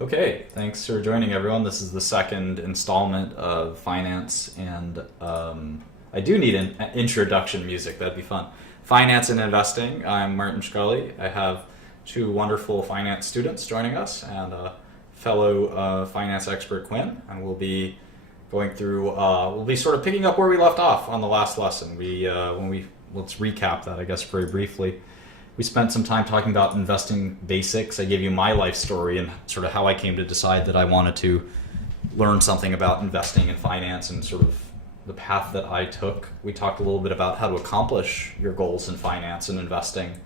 Okay, thanks for joining everyone. This is the second installment of Finance and I do need an introduction music, that'd be fun. Finance and Investing. I'm Martin Shkreli. I have two wonderful finance students joining us and a fellow finance expert, Quinn, and we'll be going through, we'll be sort of picking up where we left off on the last lesson. Let's recap that, I guess, very briefly. We spent some time talking about investing basics. I gave you my life story and sort of how I came to decide that I wanted to learn something about investing and finance and sort of the path that I took. We talked a little bit about how to accomplish your goals in finance and investing.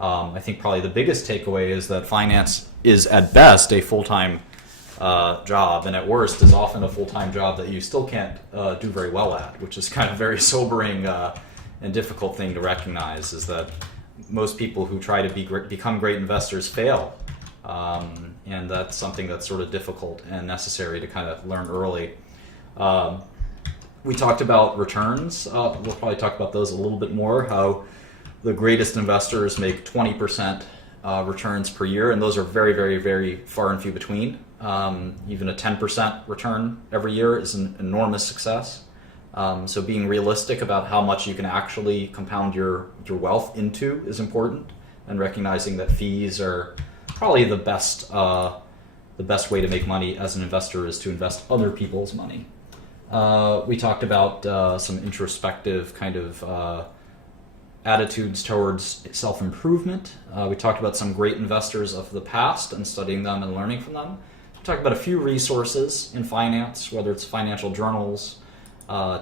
I think probably the biggest takeaway is that finance is at best a full-time job, and at worst is often a full-time job that you still can't do very well at, which is kind of very sobering and difficult thing to recognize, is that most people who try to become great investors fail. And that's something that's sort of difficult and necessary to kind of learn early. We talked about returns. We'll probably talk about those a little bit more, how the greatest investors make 20% returns per year, and those are very, very, very far and few between. Even a 10% return every year is an enormous success. So being realistic about how much you can actually compound your wealth into is important, and recognizing that fees are probably the best way to make money as an investor is to invest other people's money. We talked about some introspective kind of attitudes towards self-improvement. We talked about some great investors of the past and studying them and learning from them. We talked about a few resources in finance, whether it's financial journals,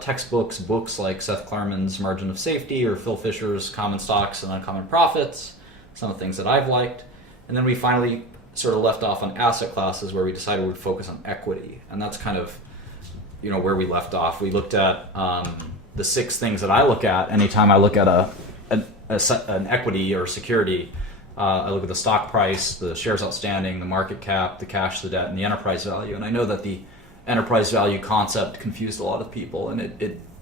textbooks, books like Seth Klarman's Margin of Safety or Phil Fisher's Common Stocks and Uncommon Profits, some of the things that I've liked. And then we finally sort of left off on asset classes where we decided we'd focus on equity. And that's kind of, where we left off. We looked at the 6 things that I look at anytime I look at an equity or security. I look at the stock price, the shares outstanding, the market cap, the cash, the debt, and the enterprise value. And I know that the enterprise value concept confused a lot of people, and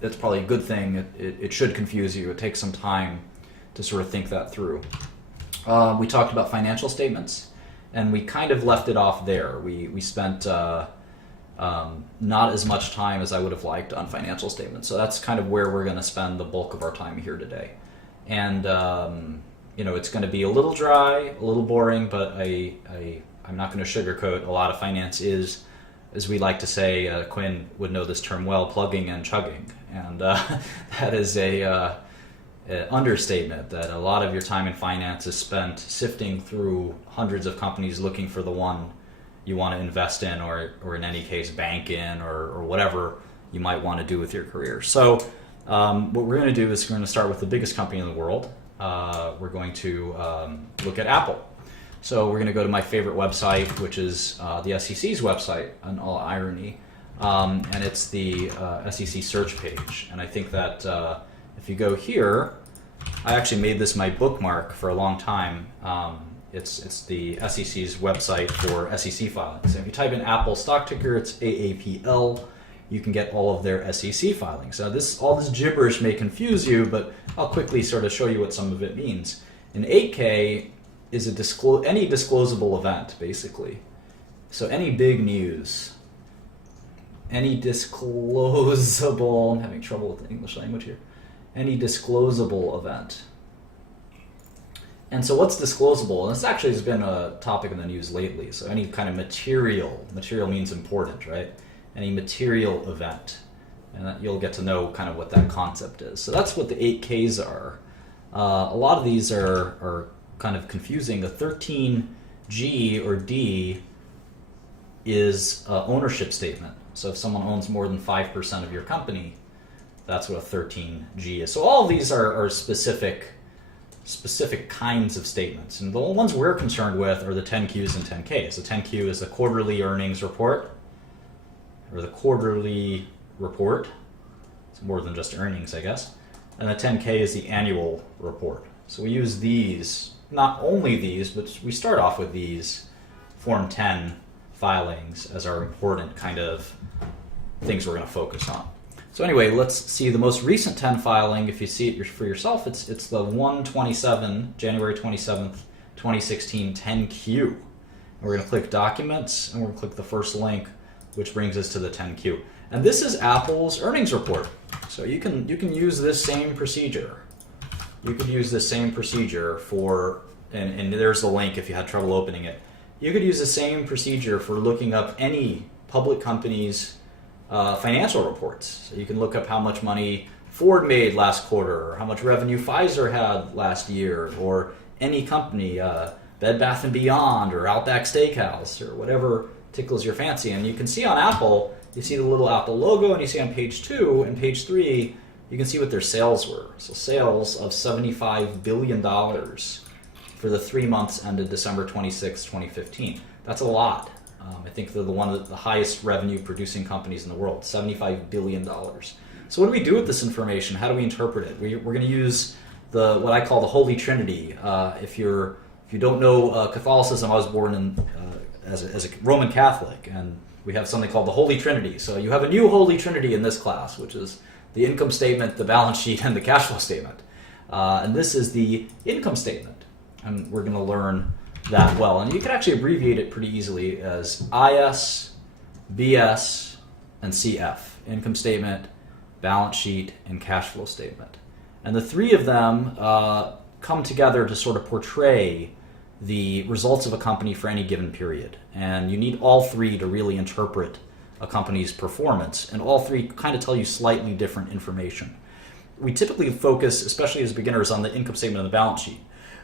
it's probably a good thing. It should confuse you. It takes some time to sort of think that through. We talked about financial statements, and we kind of left it off there. We spent not as much time as I would have liked on financial statements, so that's kind of where we're going to spend the bulk of our time here today. And it's going to be a little dry, a little boring, but I'm not going to sugarcoat. A lot of finance is, as we like to say, Quinn would know this term well, plugging and chugging. And that is a understatement, that a lot of your time in finance is spent sifting through hundreds of companies looking for the one you want to invest in, or in any case, bank in, or whatever you might want to do with your career. So what we're going to do is we're going to start with the biggest company in the world. We're going to look at Apple. So we're going to go to my favorite website, which is the SEC's website, in all irony, and it's the SEC search page. And I think that if you go here, I actually made this my bookmark for a long time. It's the SEC's website for SEC filings. So if you type in Apple stock ticker, it's AAPL. You can get all of their SEC filings. Now, all this gibberish may confuse you, but I'll quickly sort of show you what some of it means. An 8K is any disclosable event, basically. So any big news, any disclosable, I'm having trouble with the English language here, any disclosable event. And so what's disclosable? And this actually has been a topic in the news lately. So any kind of material means important, right? Any material event. And you'll get to know kind of what that concept is. So that's what the 8Ks are. A lot of these are kind of confusing. The 13G or D is an ownership statement. So if someone owns more than 5% of your company, that's what a 13G is. So all of these are specific kinds of statements. And the ones we're concerned with are the 10Qs and 10Ks. The 10Q is the quarterly earnings report, or the quarterly report. It's more than just earnings, I guess. And the 10K is the annual report. So we use these, not only these, but we start off with these Form 10 filings as our important kind of things we're going to focus on. So anyway, let's see the most recent 10 filing. If you see it for yourself, it's the January 27th, 2016 10Q. We're going to click Documents, and we're going to click the first link, which brings us to the 10Q. And this is Apple's earnings report. So you can use this same procedure. You could use the same procedure for, and there's the link if you had trouble opening it. You could use the same procedure for looking up any public company's financial reports. So you can look up how much money Ford made last quarter, or how much revenue Pfizer had last year, or any company, Bed Bath & Beyond, or Outback Steakhouse, or whatever tickles your fancy. And you can see on Apple, you see the little Apple logo, and you see on page 2 and page 3, you can see what their sales were. So sales of $75 billion for the 3 months ended December 26, 2015. That's a lot. I think they're one of the highest revenue producing companies in the world, $75 billion. So what do we do with this information? How do we interpret it? We're going to use what I call the Holy Trinity. If you don't know Catholicism, I was born as a Roman Catholic, and we have something called the Holy Trinity. So you have a new Holy Trinity in this class, which is the income statement, the balance sheet, and the cash flow statement. And this is the income statement, and we're going to learn that well. And you can actually abbreviate it pretty easily as IS, BS, and CF. Income statement, balance sheet, and cash flow statement. And the three of them come together to sort of portray the results of a company for any given period. And you need all three to really interpret a company's performance, and all three kind of tell you slightly different information. We typically focus, especially as beginners, on the income statement and the balance sheet.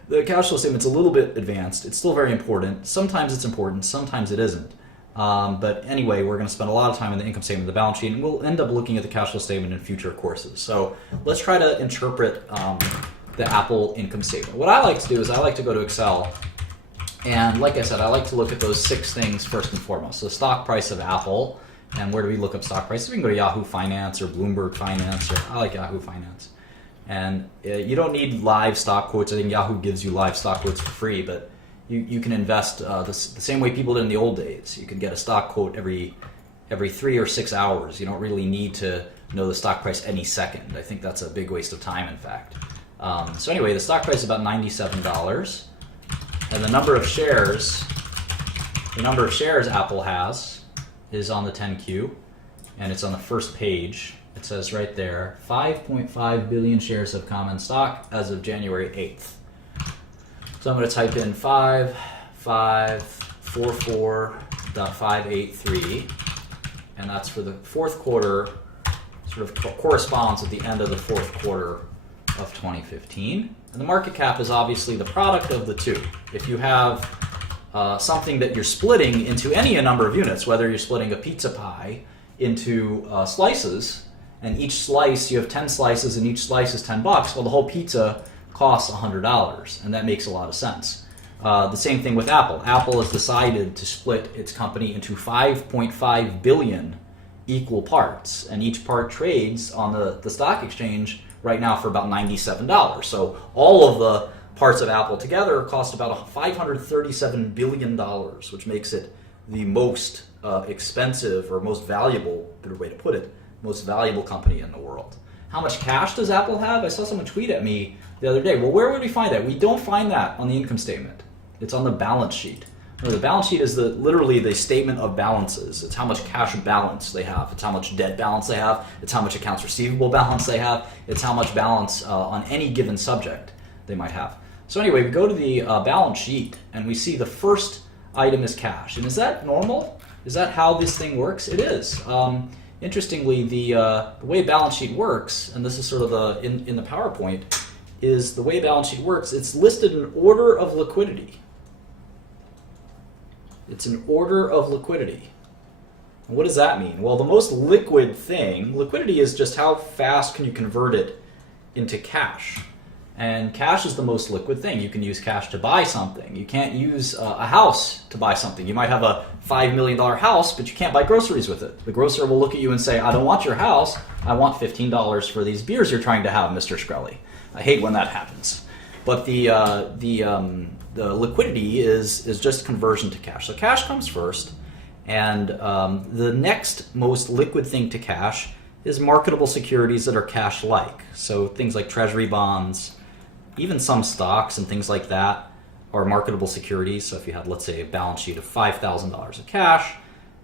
The cash flow statement's a little bit advanced. It's still very important. Sometimes it's important, sometimes it isn't. But anyway, we're going to spend a lot of time on the income statement and the balance sheet, and we'll end up looking at the cash flow statement in future courses. So let's try to interpret the Apple income statement. What I like to do is I like to go to Excel, and like I said, I like to look at those 6 things first and foremost. So stock price of Apple, and where do we look up stock prices? We can go to Yahoo Finance or Bloomberg Finance, or I like Yahoo Finance. And you don't need live stock quotes. I think Yahoo gives you live stock quotes for free, but you can invest the same way people did in the old days. You can get a stock quote every 3 or 6 hours. You don't really need to know the stock price any second. I think that's a big waste of time, in fact. So anyway, the stock price is about $97, and the number of shares Apple has is on the 10Q, and it's on the first page. It says right there, 5.5 billion shares of common stock as of January 8th. So I'm going to type in 5544.583, and that's for the fourth quarter, sort of corresponds at the end of the fourth quarter of 2015. And the market cap is obviously the product of the two. If you have something that you're splitting into any number of units, whether you're splitting a pizza pie into slices, and each slice, you have 10 slices and each slice is $10, well, the whole pizza costs $100, and that makes a lot of sense. The same thing with Apple. Apple has decided to split its company into 5.5 billion equal parts, and each part trades on the stock exchange right now for about $97. So all of the parts of Apple together cost about $537 billion, which makes it the most expensive, or most valuable, better way to put it, most valuable company in the world. How much cash does Apple have? I saw someone tweet at me the other day. Well, where would we find that? We don't find that on the income statement. It's on the balance sheet. The balance sheet is literally the statement of balances. It's how much cash balance they have. It's how much debt balance they have. It's how much accounts receivable balance they have. It's how much balance on any given subject they might have. So anyway, we go to the balance sheet, and we see the first item is cash. And is that normal? Is that how this thing works? It is. Interestingly, the way balance sheet works, and this is sort of in the PowerPoint, is the way balance sheet works. It's listed in order of liquidity. It's an order of liquidity. And what does that mean? Well, the most liquid thing, liquidity is just how fast can you convert it into cash. And cash is the most liquid thing. You can use cash to buy something. You can't use a house to buy something. You might have a $5 million house, but you can't buy groceries with it. The grocer will look at you and say, I don't want your house. I want $15 for these beers you're trying to have, Mr. Shkreli. I hate when that happens. But the liquidity is just conversion to cash. So cash comes first, and the next most liquid thing to cash is marketable securities that are cash-like. So things like treasury bonds, even some stocks and things like that are marketable securities. So if you had, let's say, a balance sheet of $5,000 of cash,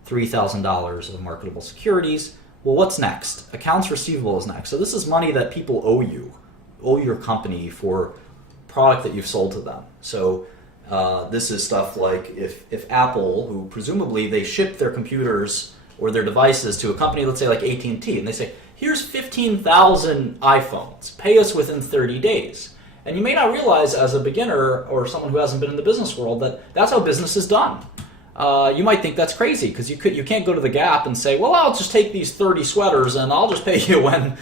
$3,000 of marketable securities, well, what's next? Accounts receivable is next. So this is money that people owe your company for product that you've sold to them. So this is stuff like if Apple, who presumably they ship their computers or their devices to a company, let's say like AT&T, and they say, here's 15,000 iPhones, pay us within 30 days. And you may not realize as a beginner or someone who hasn't been in the business world that that's how business is done. You might think that's crazy because you can't go to the Gap and say, well, I'll just take these 30 sweaters and I'll just pay you when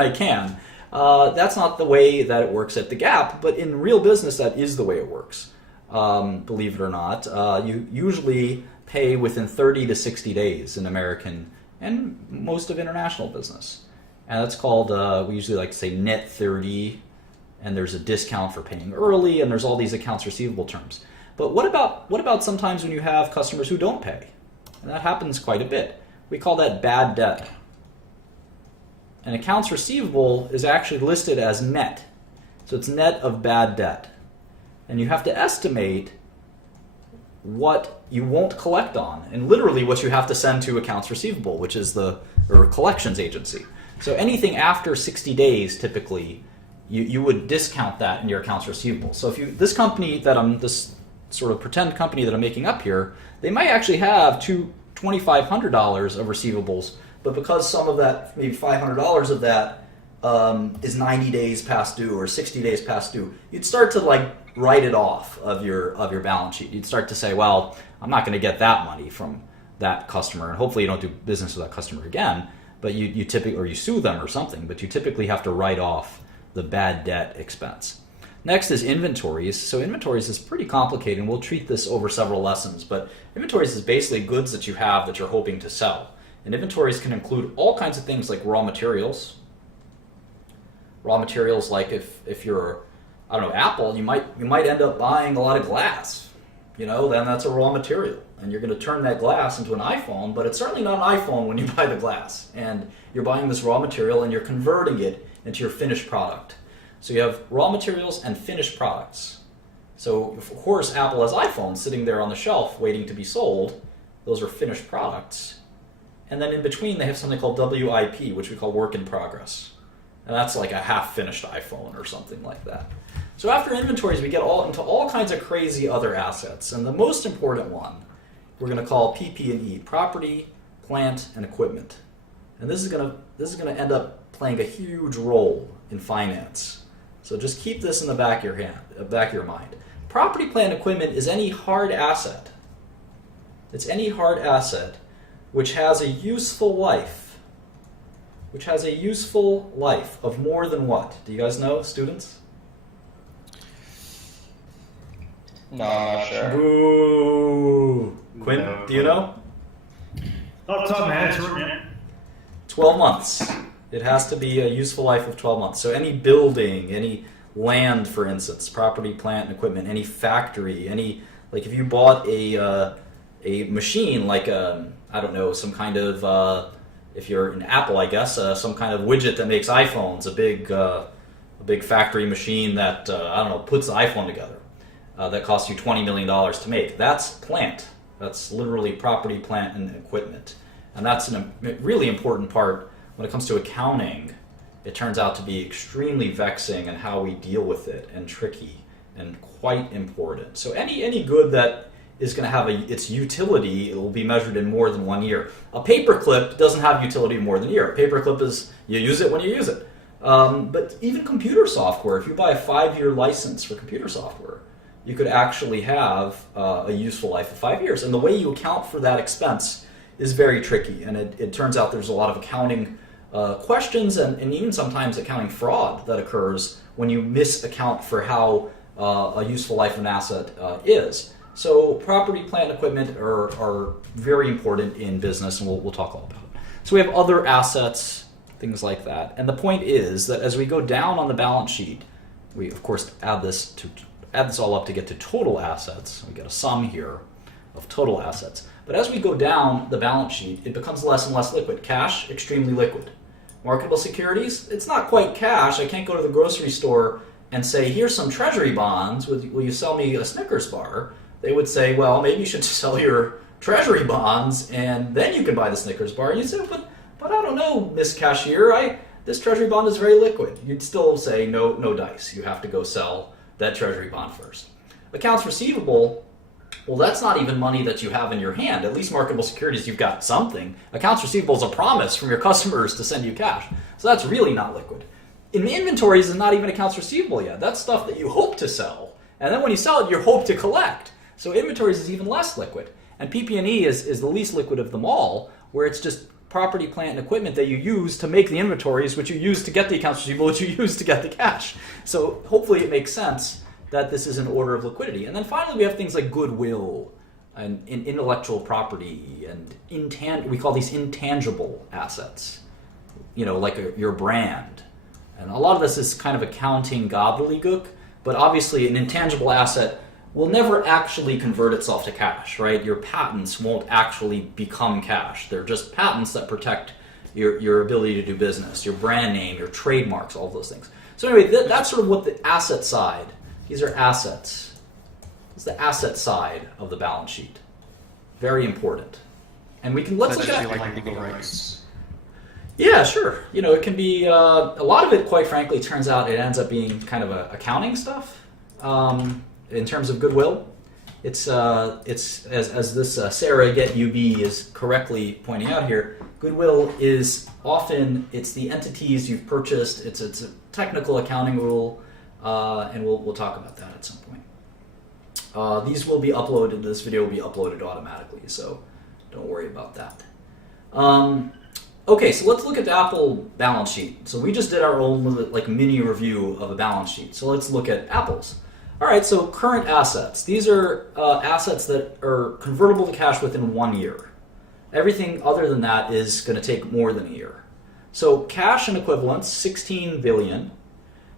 I can. That's not the way that it works at the Gap, but in real business, that is the way it works. Believe it or not, you usually pay within 30 to 60 days in American and most of international business. And that's called, we usually like to say net 30, and there's a discount for paying early, and there's all these accounts receivable terms. But what about sometimes when you have customers who don't pay? And that happens quite a bit. We call that bad debt. And accounts receivable is actually listed as net. So it's net of bad debt. And you have to estimate what you won't collect on, and literally what you have to send to accounts receivable, which is or collections agency. So anything after 60 days, typically, you would discount that in your accounts receivable. So if this company this sort of pretend company that I'm making up here, they might actually have $2,500 of receivables, but because some of that, maybe $500 of that is 90 days past due or 60 days past due, you'd start to like write it off of your balance sheet. You'd start to say, well, I'm not going to get that money from that customer, and hopefully you don't do business with that customer again, but you typically, or you sue them or something, but you typically have to write off the bad debt expense. Next is inventories. So inventories is pretty complicated, and we'll treat this over several lessons, but inventories is basically goods that you have that you're hoping to sell. And inventories can include all kinds of things like raw materials. Raw materials like if you're, I don't know, Apple, you might end up buying a lot of glass. Then that's a raw material. And you're going to turn that glass into an iPhone, but it's certainly not an iPhone when you buy the glass. And you're buying this raw material and you're converting it into your finished product. So you have raw materials and finished products. So of course Apple has iPhones sitting there on the shelf waiting to be sold. Those are finished products. And then in between they have something called WIP, which we call work in progress. And that's like a half-finished iPhone or something like that. So after inventories, we get into all kinds of crazy other assets. And the most important one we're going to call PP&E, property, plant, and equipment. And this is going to end up playing a huge role in finance. So just keep this in the back of your mind. Property, plant, and equipment is any hard asset. It's any hard asset which has a useful life. Which has a useful life of more than what? Do you guys know, students? No, I'm not sure. Boo! Quinn, No. do you know? Off the top of my head, it's written in. 12 months. It has to be a useful life of 12 months. So any building, any land, for instance, property, plant, and equipment, any factory, like if you bought a machine, like I don't know, some kind of, if you're in Apple, I guess, some kind of widget that makes iPhones, a big factory machine that, I don't know, puts the iPhone together, that costs you $20 million to make. That's plant. That's literally property, plant, and equipment. And that's a really important part when it comes to accounting. It turns out to be extremely vexing in how we deal with it, and tricky, and quite important. So any good that is going to have its utility, it will be measured in more than 1 year. A paperclip doesn't have utility in more than a year. A paperclip is, you use it when you use it. But even computer software, if you buy a 5-year license for computer software, you could actually have a useful life of 5 years. And the way you account for that expense is very tricky. And it turns out there's a lot of accounting questions and even sometimes accounting fraud that occurs when you misaccount for how a useful life of an asset is. So property, plant, and equipment are very important in business, and we'll talk all about it. So we have other assets, things like that. And the point is that as we go down on the balance sheet, we of course add this all up to get to total assets. We get a sum here of total assets. But as we go down the balance sheet, it becomes less and less liquid. Cash, extremely liquid. Marketable securities, it's not quite cash. I can't go to the grocery store and say, here's some treasury bonds, will you sell me a Snickers bar? They would say, well, maybe you should sell your treasury bonds and then you can buy the Snickers bar. And you'd say, but I don't know, Miss Cashier, this treasury bond is very liquid. You'd still say, no dice. You have to go sell that treasury bond first. Accounts receivable, well, that's not even money that you have in your hand. At least marketable securities, you've got something. Accounts receivable is a promise from your customers to send you cash. So that's really not liquid. In inventories is not even accounts receivable yet. That's stuff that you hope to sell. And then when you sell it, you hope to collect. So inventories is even less liquid. And PP&E is the least liquid of them all, where it's just property, plant, and equipment that you use to make the inventories, which you use to get the accounts receivable, which you use to get the cash. So hopefully it makes sense that this is an order of liquidity. And then finally we have things like goodwill and intellectual property and we call these intangible assets, like your brand. And a lot of this is kind of accounting gobbledygook, but obviously an intangible asset will never actually convert itself to cash, right? Your patents won't actually become cash. They're just patents that protect your ability to do business, your brand name, your trademarks, all of those things. So anyway, that's sort of what the asset side, these are assets. It's the asset side of the balance sheet. Very important. And let's look at like legal rights. Yeah, sure. It can be, a lot of it, quite frankly, turns out it ends up being kind of accounting stuff. In terms of goodwill, it's as this Sarah Get UB is correctly pointing out here, goodwill is often, it's the entities you've purchased, it's a technical accounting rule, and we'll talk about that at some point. These will be uploaded, this video will be uploaded automatically, so don't worry about that. Okay, so let's look at the Apple balance sheet. So we just did our own mini review of a balance sheet. So let's look at Apple's. All right, so current assets. These are assets that are convertible to cash within 1 year. Everything other than that is going to take more than a year. So cash and equivalents, 16 billion.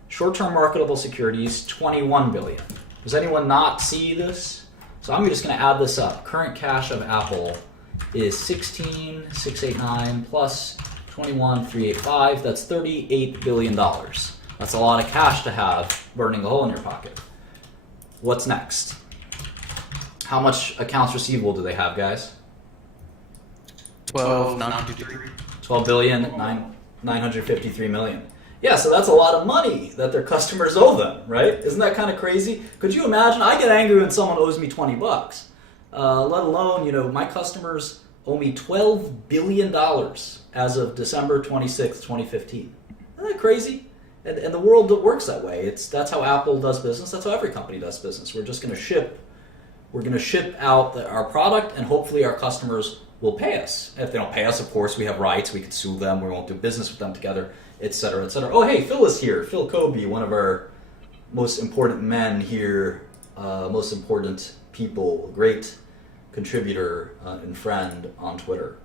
Short-term marketable securities, 21 billion. Does anyone not see this? So I'm just going to add this up. Current cash of Apple is 16,689 plus 21,385. That's $38 billion. That's a lot of cash to have burning a hole in your pocket. What's next? How much accounts receivable do they have, guys? 12 billion, 953 million. Yeah, so that's a lot of money that their customers owe them, right? Isn't that kind of crazy? Could you imagine? I get angry when someone owes me $20. Let alone, my customers owe me $12 billion as of December 26, 2015. Isn't that crazy? And the world works that way. That's how Apple does business. That's how every company does business. We're just going to ship. We're going to ship out our product, and hopefully our customers will pay us. If they don't pay us, of course, we have rights. We can sue them. We won't do business with them together, et cetera, et cetera. Oh, hey, Phil is here. Phil Kobe, one of our most important men here, most important people, great contributor and friend on Twitter.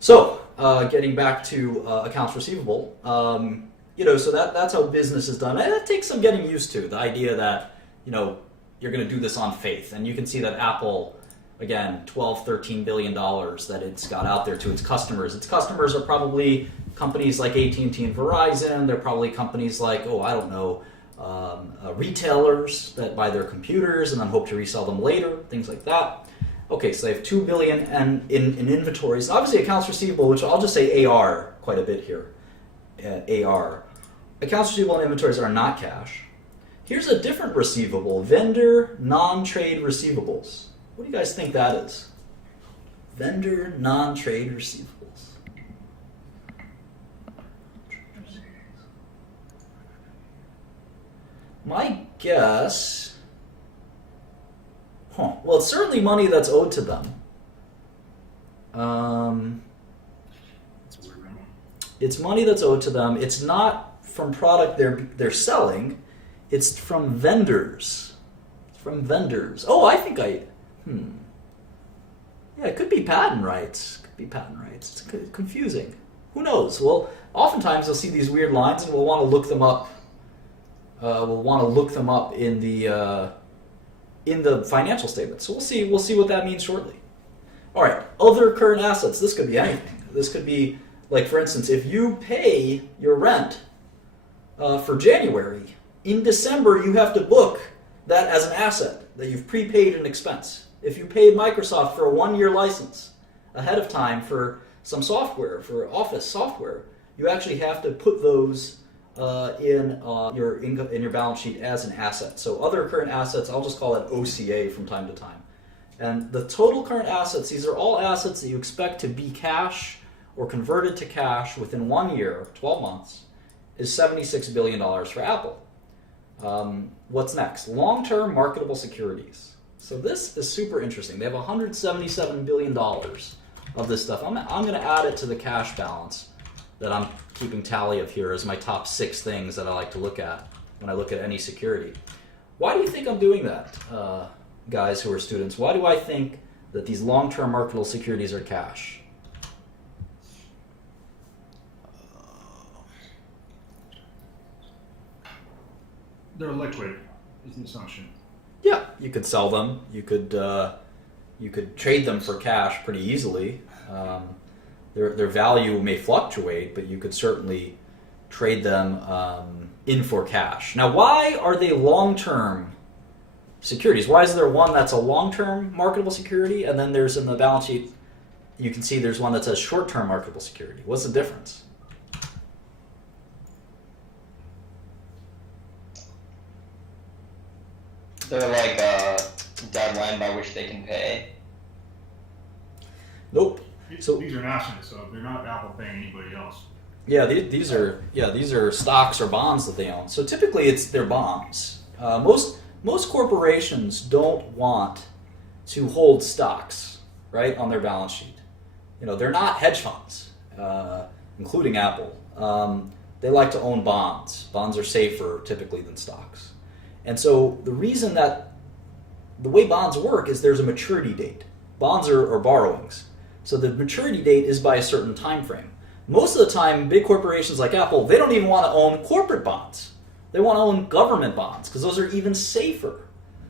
So, getting back to accounts receivable. So that's how business is done. And that takes some getting used to, the idea that, you're going to do this on faith. And you can see that Apple, again, $13 billion that it's got out there to its customers. Its customers are probably companies like AT&T and Verizon. They're probably companies like, retailers that buy their computers and then hope to resell them later, things like that. Okay, so they have $2 billion in inventories. Obviously, accounts receivable, which I'll just say AR quite a bit here. AR. Accounts receivable and inventories are not cash. Here's a different receivable, vendor non-trade receivables. What do you guys think that is? Vendor non-trade receivables. My guess, well, it's certainly money that's owed to them. It's money that's owed to them. It's not from product they're selling. It's from vendors. It's from vendors. Oh, I think Yeah, it could be patent rights. It's confusing. Who knows? Well, oftentimes you'll see these weird lines, and we'll want to look them up. In the financial statement. So we'll see what that means shortly. All right, other current assets. This could be anything. This could be, like, for instance, if you pay your rent for January in December you have to book that as an asset, that you've prepaid an expense. If you paid Microsoft for a 1-year license ahead of time for some software, for Office software, you actually have to put those in your balance sheet as an asset. So other current assets, I'll just call it OCA from time to time. And the total current assets, these are all assets that you expect to be cash or converted to cash within 1 year, 12 months, is $76 billion for Apple. What's next? Long-term marketable securities. So this is super interesting. They have $177 billion of this stuff. I'm going to add it to the cash balance that I'm keeping tally of here as my top 6 things that I like to look at when I look at any security. Why do you think I'm doing that, guys who are students? Why do I think that these long-term marketable securities are cash? They're liquid, is the assumption. Yeah, you could sell them. You could trade them for cash pretty easily. Their value may fluctuate, but you could certainly trade them in for cash. Now, why are they long-term securities? Why is there one that's a long-term marketable security, and then there's in the balance sheet, you can see there's one that says short-term marketable security? What's the difference? They're like a deadline by which they can pay. Nope. So These are nationals, so they're not Apple paying anybody else. yeah, these are stocks or bonds that they own. So typically it's their bonds. Most corporations don't want to hold stocks, right, on their balance sheet. You know, they're not hedge funds, including Apple. They like to own bonds. Bonds are safer typically than stocks. And so the reason that the way bonds work is there's a maturity date. Bonds are borrowings. So the maturity date is by a certain time frame. Most of the time, big corporations like Apple, they don't even want to own corporate bonds. They want to own government bonds because those are even safer.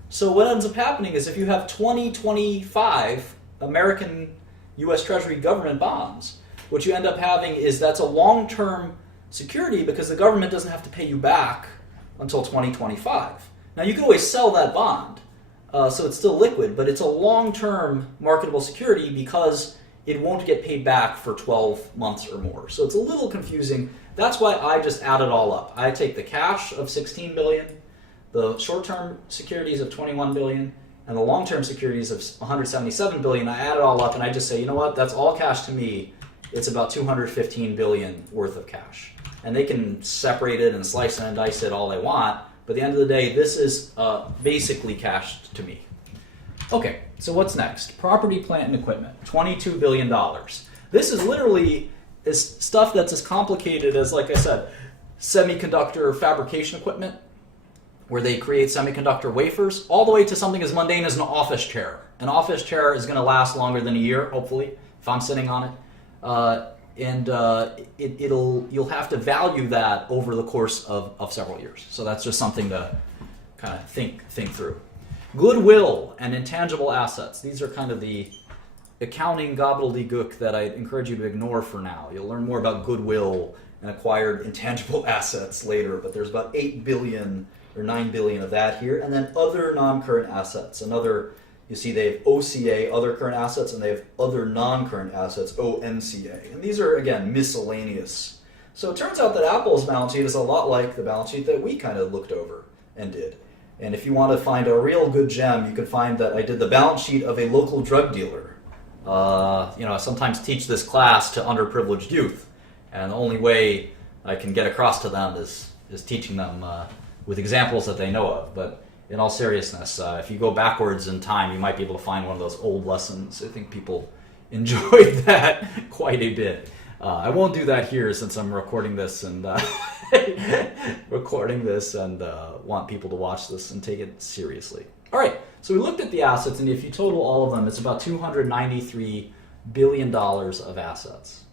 So what ends up happening is if you have 2025 American U.S. Treasury government bonds, what you end up having is that's a long-term security because the government doesn't have to pay you back until 2025. Now you can always sell that bond, so it's still liquid, but it's a long-term marketable security because it won't get paid back for 12 months or more. So it's a little confusing. That's why I just add it all up. I take the cash of $16 billion, the short-term securities of $21 billion, and the long-term securities of $177 billion. I add it all up and I just say, you know what, that's all cash to me. It's about $215 billion worth of cash. And they can separate it and slice and dice it all they want, but at the end of the day, this is basically cash to me. Okay, so what's next? Property, plant, and equipment, $22 billion. This is literally stuff that's as complicated as, like I said, semiconductor fabrication equipment, where they create semiconductor wafers, all the way to something as mundane as an office chair. An office chair is going to last longer than a year, hopefully, if I'm sitting on it. You'll have to value that over the course of several years. So that's just something to kind of think through. Goodwill and intangible assets. These are kind of the accounting gobbledygook that I encourage you to ignore for now. You'll learn more about goodwill and acquired intangible assets later, but there's about 8 billion or 9 billion of that here. And then other non-current assets. You see they have OCA, other current assets, and they have other non-current assets, ONCA. And these are, again, miscellaneous. So it turns out that Apple's balance sheet is a lot like the balance sheet that we kind of looked over and did. And if you want to find a real good gem, you can find that I did the balance sheet of a local drug dealer. I sometimes teach this class to underprivileged youth. And the only way I can get across to them is teaching them with examples that they know of. But in all seriousness, if you go backwards in time, you might be able to find one of those old lessons. I think people enjoyed that quite a bit. I won't do that here since I'm recording this and want people to watch this and take it seriously. All right, so we looked at the assets, and if you total all of them, it's about $293 billion of assets.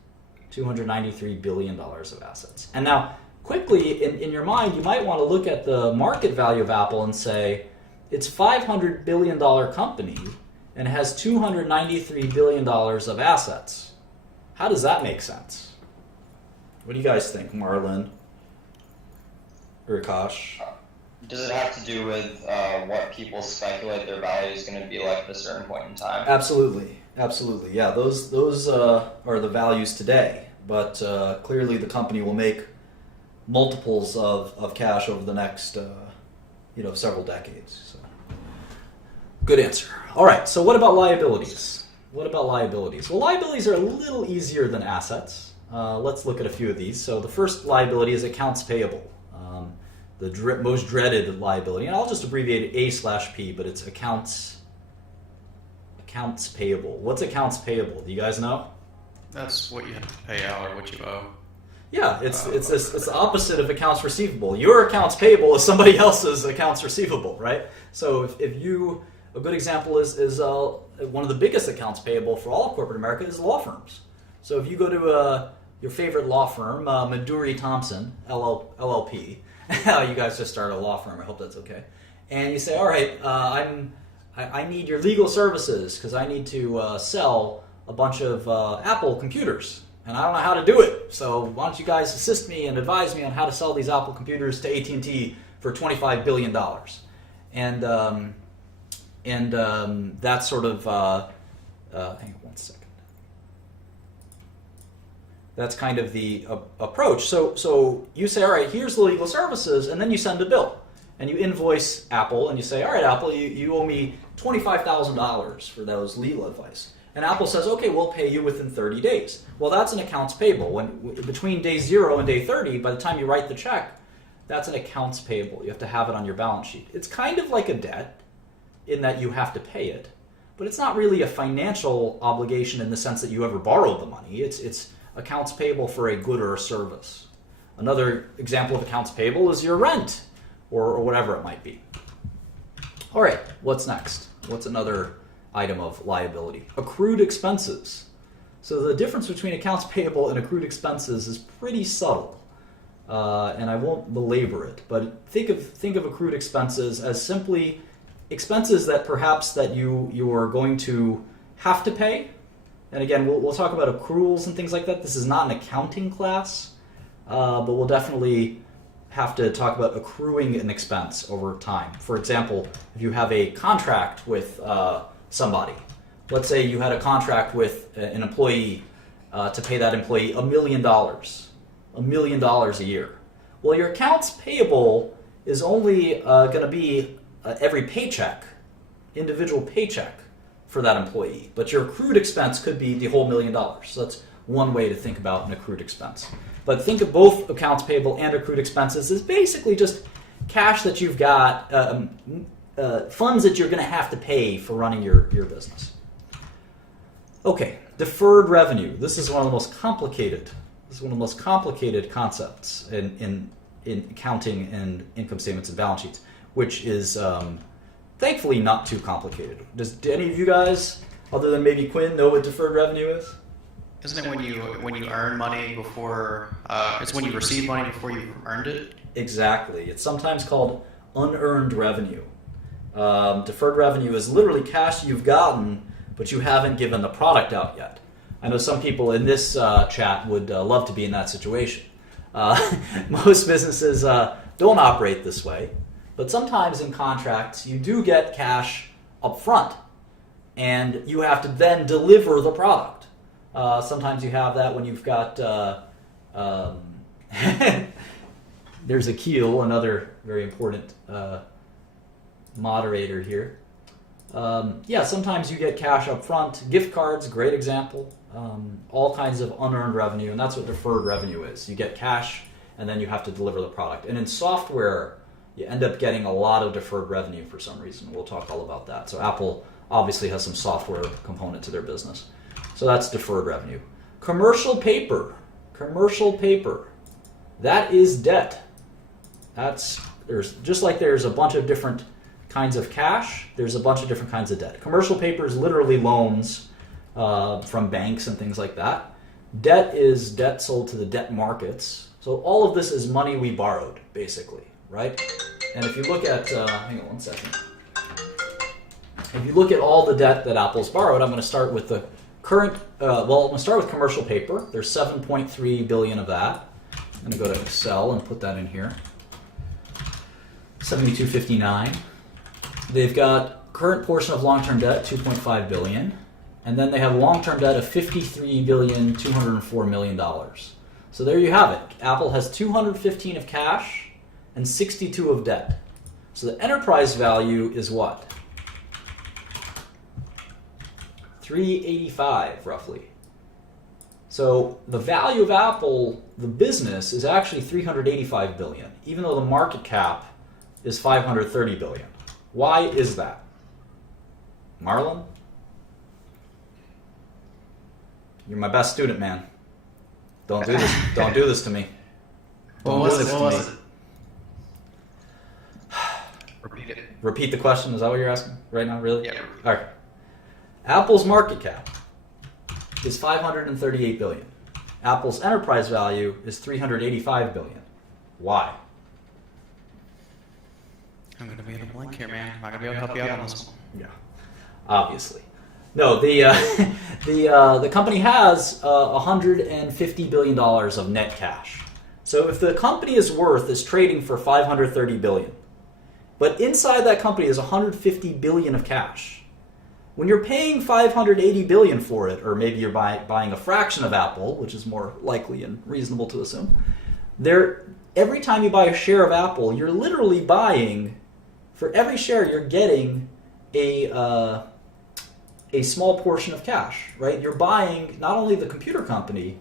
$293 billion of assets. And now, quickly, in your mind, you might want to look at the market value of Apple and say, it's $500 billion company and has $293 billion of assets. How does that make sense? What do you guys think, Marlon? Urkash? Does it have to do with what people speculate their value is going to be like at a certain point in time? Absolutely, absolutely. Yeah, those are the values today, but clearly the company will make multiples of cash over the next several decades. So. Good answer. All right. So what about liabilities? What about liabilities? Well, liabilities are a little easier than assets. Let's look at a few of these. So the first liability is accounts payable. The most dreaded liability, and I'll just abbreviate it A/P, but it's accounts payable. What's accounts payable? Do you guys know? That's what you have to pay out or what you owe. Yeah, it's the opposite of accounts receivable. Your accounts payable is somebody else's accounts receivable, right? So if you, a good example is one of the biggest accounts payable for all of corporate America is law firms. So if you go to your favorite law firm, Maduri Thompson, LLP, you guys just started a law firm, I hope that's okay, and you say, all right, I need your legal services because I need to sell a bunch of Apple computers. And I don't know how to do it, so why don't you guys assist me and advise me on how to sell these Apple computers to AT&T for $25 billion? And that's sort of, hang on one second. That's kind of the approach. So you say, all right, here's the legal services, and then you send a bill. And you invoice Apple, and you say, all right, Apple, you owe me $25,000 for those legal advice. And Apple says, okay, we'll pay you within 30 days. Well, that's an accounts payable. When between day 0 and day 30, by the time you write the check, that's an accounts payable. You have to have it on your balance sheet. It's kind of like a debt in that you have to pay it, but it's not really a financial obligation in the sense that you ever borrowed the money. It's accounts payable for a good or a service. Another example of accounts payable is your rent or whatever it might be. All right, what's next? What's another item of liability? Accrued expenses. So the difference between accounts payable and accrued expenses is pretty subtle, and I won't belabor it. But think of accrued expenses as simply expenses that perhaps that you are going to have to pay. And again, we'll talk about accruals and things like that. This is not an accounting class, but we'll definitely have to talk about accruing an expense over time. For example, if you have a contract with somebody. Let's say you had a contract with an employee to pay that employee $1 million a year. Well, your accounts payable is only going to be every paycheck, individual paycheck for that employee. But your accrued expense could be the whole $1 million. So that's one way to think about an accrued expense. But think of both accounts payable and accrued expenses as basically just cash that you've got, funds that you're going to have to pay for running your business. Okay, deferred revenue. This is one of the most complicated. This is one of the most complicated concepts in accounting and income statements and balance sheets, which is thankfully not too complicated. Do any of you guys, other than maybe Quinn, know what deferred revenue is? Isn't it when you earn money before? It's when you receive money before you've earned it. Exactly. It's sometimes called unearned revenue. Deferred revenue is literally cash you've gotten, but you haven't given the product out yet. I know some people in this chat would love to be in that situation. Most businesses don't operate this way, but sometimes in contracts you do get cash up front, and you have to then deliver the product. Sometimes you have that when you've got... there's Akil, another very important moderator here. Sometimes you get cash up front. Gift cards, great example. All kinds of unearned revenue, and that's what deferred revenue is. You get cash, and then you have to deliver the product. And in software, you end up getting a lot of deferred revenue for some reason. We'll talk all about that. So Apple obviously has some software component to their business. So that's deferred revenue. Commercial paper. That is debt. There's a bunch of different kinds of cash, there's a bunch of different kinds of debt. Commercial paper is literally loans from banks and things like that. Debt is debt sold to the debt markets. So all of this is money we borrowed, basically, right? And if you look at, hang on one second. If you look at all the debt that Apple's borrowed, I'm going to start with the current, I'm going to start with commercial paper. There's $7.3 billion of that. I'm going to go to Excel and put that in here. 72.59. They've got current portion of long-term debt, 2.5 billion, and then they have long-term debt of $53,204,000,000. So there you have it. Apple has 215 of cash and 62 of debt. So the enterprise value is what? 385 roughly. So the value of Apple, the business, is actually 385 billion, even though the market cap is 530 billion. Why is that? Marlon? You're my best student, man. Don't do this. Don't do this to me. What Don't was do it? this What to was me. it? Repeat it. Repeat the question. Is that what you're asking right now? Really? Yeah. All right. Apple's market cap is 538 billion. Apple's enterprise value is 385 billion. Why? I'm gonna be in a blank here, man. I'm not gonna be able to help you out on this one. Yeah, obviously. No, the company has $150 billion of net cash. So if the company is trading for 530 billion, but inside that company is 150 billion of cash. When you're paying 580 billion for it, or maybe you're buying a fraction of Apple, which is more likely and reasonable to assume, every time you buy a share of Apple, you're literally buying, for every share, you're getting a small portion of cash, right? You're buying not only the computer company,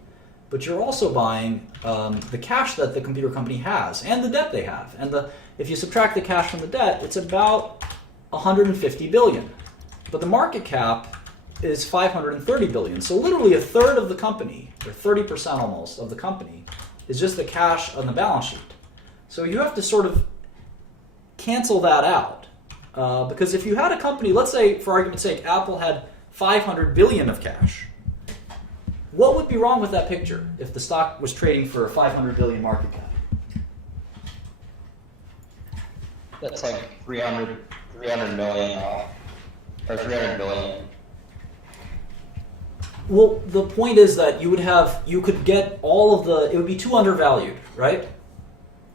but you're also buying the cash that the computer company has and the debt they have. And if you subtract the cash from the debt, it's about 150 billion. But the market cap is 530 billion. So literally a third of the company, or 30% almost of the company, is just the cash on the balance sheet. So you have to sort of cancel that out. Because if you had a company, let's say, for argument's sake, Apple had 500 billion of cash. What would be wrong with that picture if the stock was trading for a 500 billion market cap? That's like 300 million now. Or 300 billion. Well, the point is that you could get all of it would be too undervalued, right?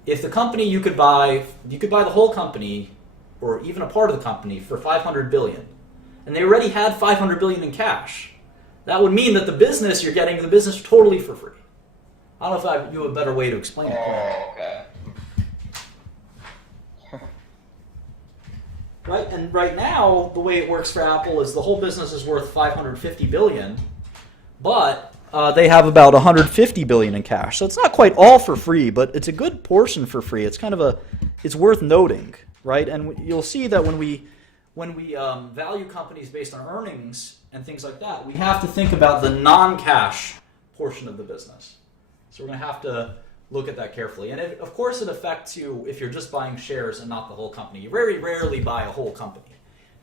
If the company you could buy the whole company, or even a part of the company, for 500 billion, and they already had 500 billion in cash. That would mean that you're getting the business totally for free. I don't know if you have a better way to explain it. Oh, okay. Right, and right now, the way it works for Apple is the whole business is worth 550 billion, but they have about 150 billion in cash. So it's not quite all for free, but it's a good portion for free. It's it's worth noting, right? And you'll see that when we value companies based on earnings and things like that, we have to think about the non-cash portion of the business. So we're going to have to look at that carefully. And of course it affects you if you're just buying shares and not the whole company. You very rarely buy a whole company.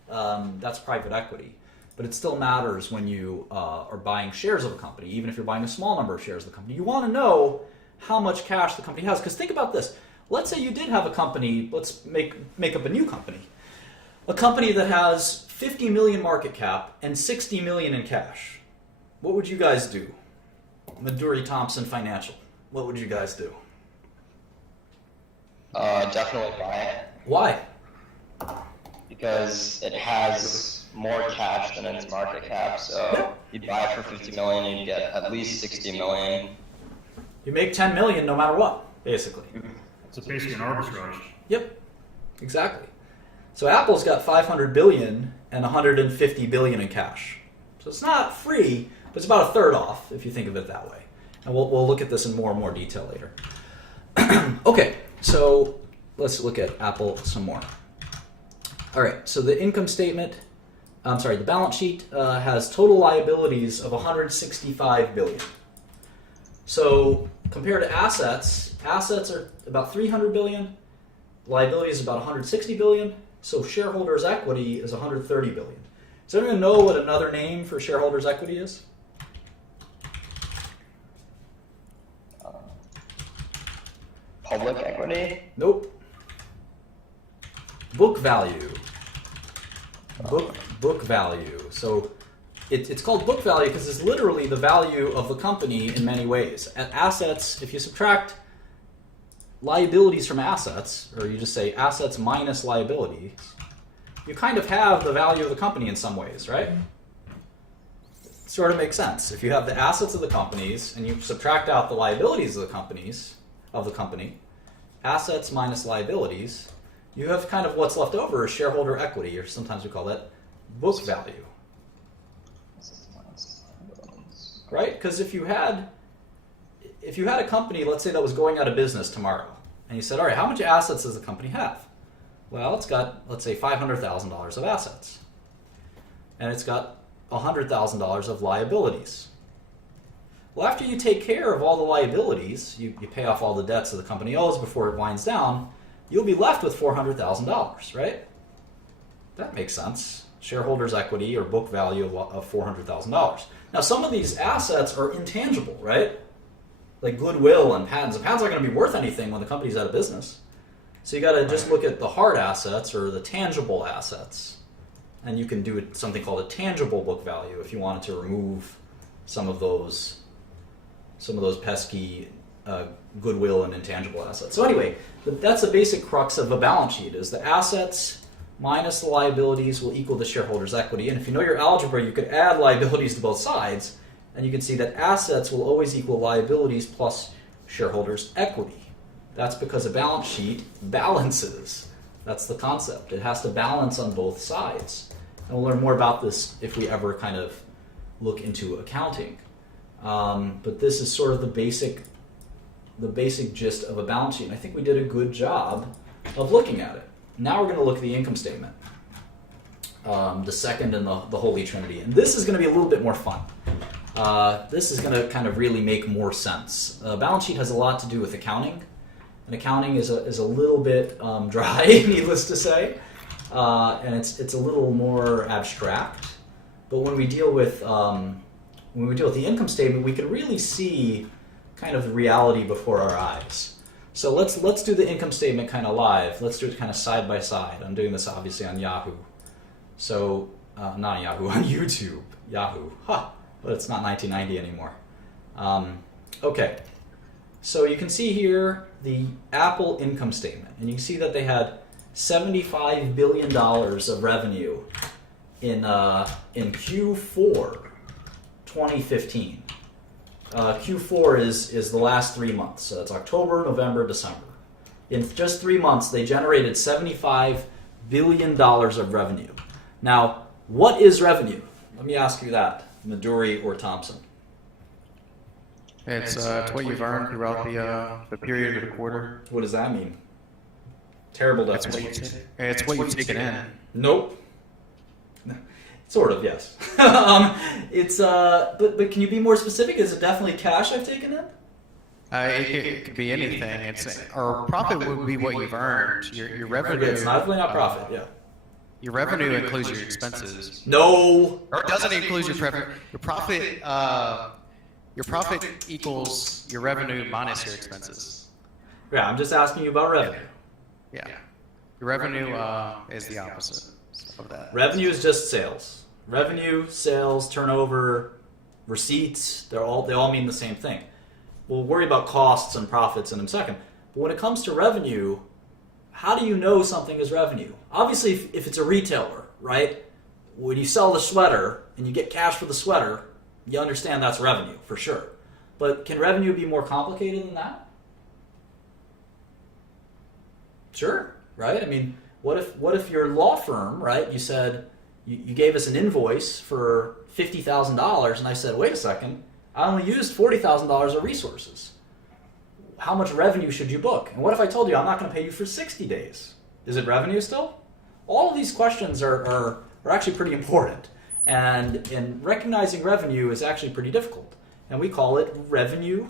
That's private equity. But it still matters when you are buying shares of a company, even if you're buying a small number of shares of the company. You want to know how much cash the company has. Because think about this. Let's say you did have a company, let's make up a new company. A company that has 50 million market cap and 60 million in cash. What would you guys do? Maduri Thompson Financial. What would you guys do? Definitely buy it. Why? Because it has more cash than its market cap. So you'd buy it for 50 million and you'd get at least 60 million. You make 10 million no matter what, basically. It's basically an arbitrage. Yep, exactly. So Apple's got 500 billion and 150 billion in cash. So it's not free, but it's about a third off if you think of it that way. And we'll look at this in more and more detail later. Okay, so let's look at Apple some more. All right, so the the balance sheet has total liabilities of 165 billion. So compared to assets are about 300 billion, liabilities about 160 billion, so shareholders' equity is 130 billion. Does anyone know what another name for shareholders' equity is? Public equity? Nope. Book value. Book value. So it's called book value because it's literally the value of the company in many ways. At assets, if you subtract liabilities from assets, or you just say assets minus liabilities, you kind of have the value of the company in some ways, right? It sort of makes sense. If you have the assets of the companies and you subtract out the liabilities of the company, assets minus liabilities, you have kind of what's left over is shareholder equity, or sometimes we call that book value. Right? Because if you had a company, let's say, that was going out of business tomorrow, and you said, all right, how much assets does the company have? Well, it's got, let's say, $500,000 of assets. And it's got $100,000 of liabilities. Well, after you take care of all the liabilities, you pay off all the debts that the company owes before it winds down, you'll be left with $400,000, right? That makes sense. Shareholders' equity, or book value of $400,000. Now, some of these assets are intangible, right? Like goodwill and patents. The patents aren't going to be worth anything when the company's out of business. So you got to just look at the hard assets, or the tangible assets, and you can do something called a tangible book value if you wanted to remove some of those pesky goodwill and intangible assets. So anyway, that's the basic crux of a balance sheet: is the assets minus the liabilities will equal the shareholders' equity. And if you know your algebra, you could add liabilities to both sides, and you can see that assets will always equal liabilities plus shareholders' equity. That's because a balance sheet balances. That's the concept. It has to balance on both sides. And we'll learn more about this if we ever kind of look into accounting. But this is sort of the basic gist of a balance sheet. And I think we did a good job of looking at it. Now we're going to look at the income statement, the second in the Holy Trinity. And this is going to be a little bit more fun. This is going to kind of really make more sense. Balance sheet has a lot to do with accounting. And accounting is a little bit dry, needless to say. And it's a little more abstract. But when we deal with the income statement, we can really see kind of the reality before our eyes. So let's do the income statement kind of live. Let's do it kind of side by side. I'm doing this obviously on Yahoo. So not on Yahoo, on YouTube. Yahoo. But it's not 1990 anymore. Okay. So you can see here the Apple income statement, and you can see that they had $75 billion of revenue in Q4 2015. Q4 is the last 3 months. So it's October, November, December. In just 3 months, they generated $75 billion of revenue. Now, what is revenue? Let me ask you that, Maduri or Thompson. It's what you've earned throughout the period of the quarter. What does that mean? Terrible definition. It's what you've taken in. Nope. Sort of, yes. But can you be more specific? Is it definitely cash I've taken in? It could be anything. Or profit would be what you've earned. Your revenue. Okay, it's definitely not profit. Yeah. Your revenue includes your expenses. No. Or it doesn't include your profit. Your profit. Your profit equals your revenue minus your expenses. Yeah, I'm just asking you about revenue. Yeah. Your revenue is the opposite of that. Revenue is just sales. Revenue, sales, turnover, receipts, they all mean the same thing. We'll worry about costs and profits in a second. But when it comes to revenue, how do you know something is revenue? Obviously, if it's a retailer, right? When you sell the sweater and you get cash for the sweater, you understand that's revenue, for sure. But can revenue be more complicated than that? Sure, right? I mean, what if your law firm, right, you said, you gave us an invoice for $50,000, and I said, wait a second, I only used $40,000 of resources. How much revenue should you book? And what if I told you I'm not going to pay you for 60 days? Is it revenue still? All of these questions are actually pretty important. And recognizing revenue is actually pretty difficult. And we call it revenue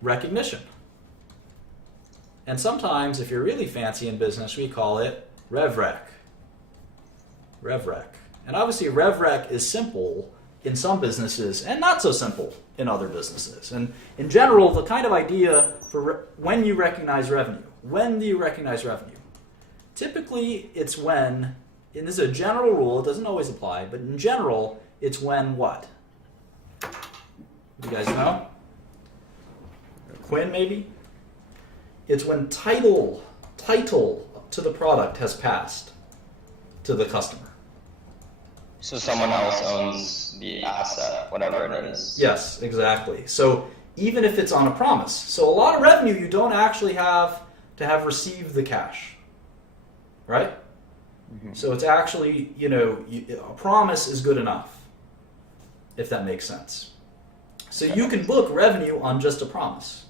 recognition. And sometimes, if you're really fancy in business, we call it RevRec. RevRec. And obviously, RevRec is simple in some businesses and not so simple in other businesses. And in general, the kind of idea for when you recognize revenue. When do you recognize revenue? Typically, it's when, and this is a general rule, it doesn't always apply, but in general, it's when what? You guys know? Quinn, maybe? It's when title to the product has passed to the customer. So someone else owns the asset, whatever it is. Yes, exactly. So even if it's on a promise. So a lot of revenue you don't actually have to have received the cash. Right? Mm-hmm. So it's actually, a promise is good enough, if that makes sense. So you can book revenue on just a promise.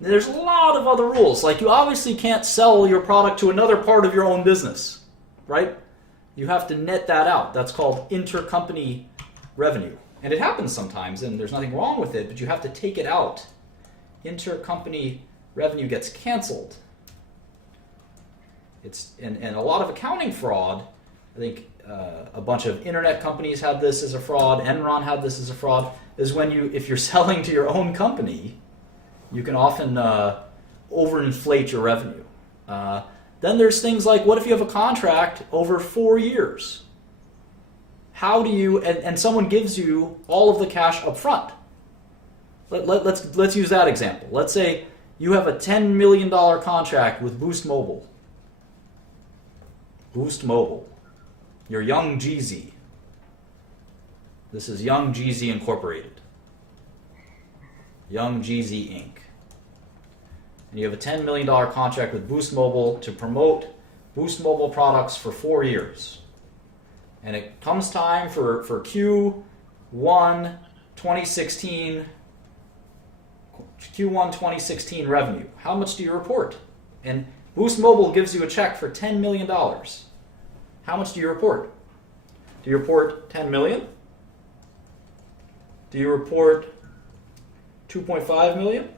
And there's a lot of other rules. Like you obviously can't sell your product to another part of your own business. Right? You have to net that out. That's called intercompany revenue. And it happens sometimes, and there's nothing wrong with it, but you have to take it out. Intercompany revenue gets canceled. And a lot of accounting fraud, I think a bunch of internet companies had this as a fraud, Enron had this as a fraud, is when if you're selling to your own company, you can often overinflate your revenue. Then there's things like, what if you have a contract over 4 years? How do you, and someone gives you all of the cash up front. Let's use that example. Let's say you have a $10 million contract with Boost Mobile. Boost Mobile. You're Young Jeezy. This is Young Jeezy Incorporated. Young Jeezy Inc. And you have a $10 million contract with Boost Mobile to promote Boost Mobile products for 4 years. And it comes time for Q1 2016 revenue. How much do you report? And Boost Mobile gives you a check for $10 million. How much do you report? Do you report 10 million? Do you report 2.5 million?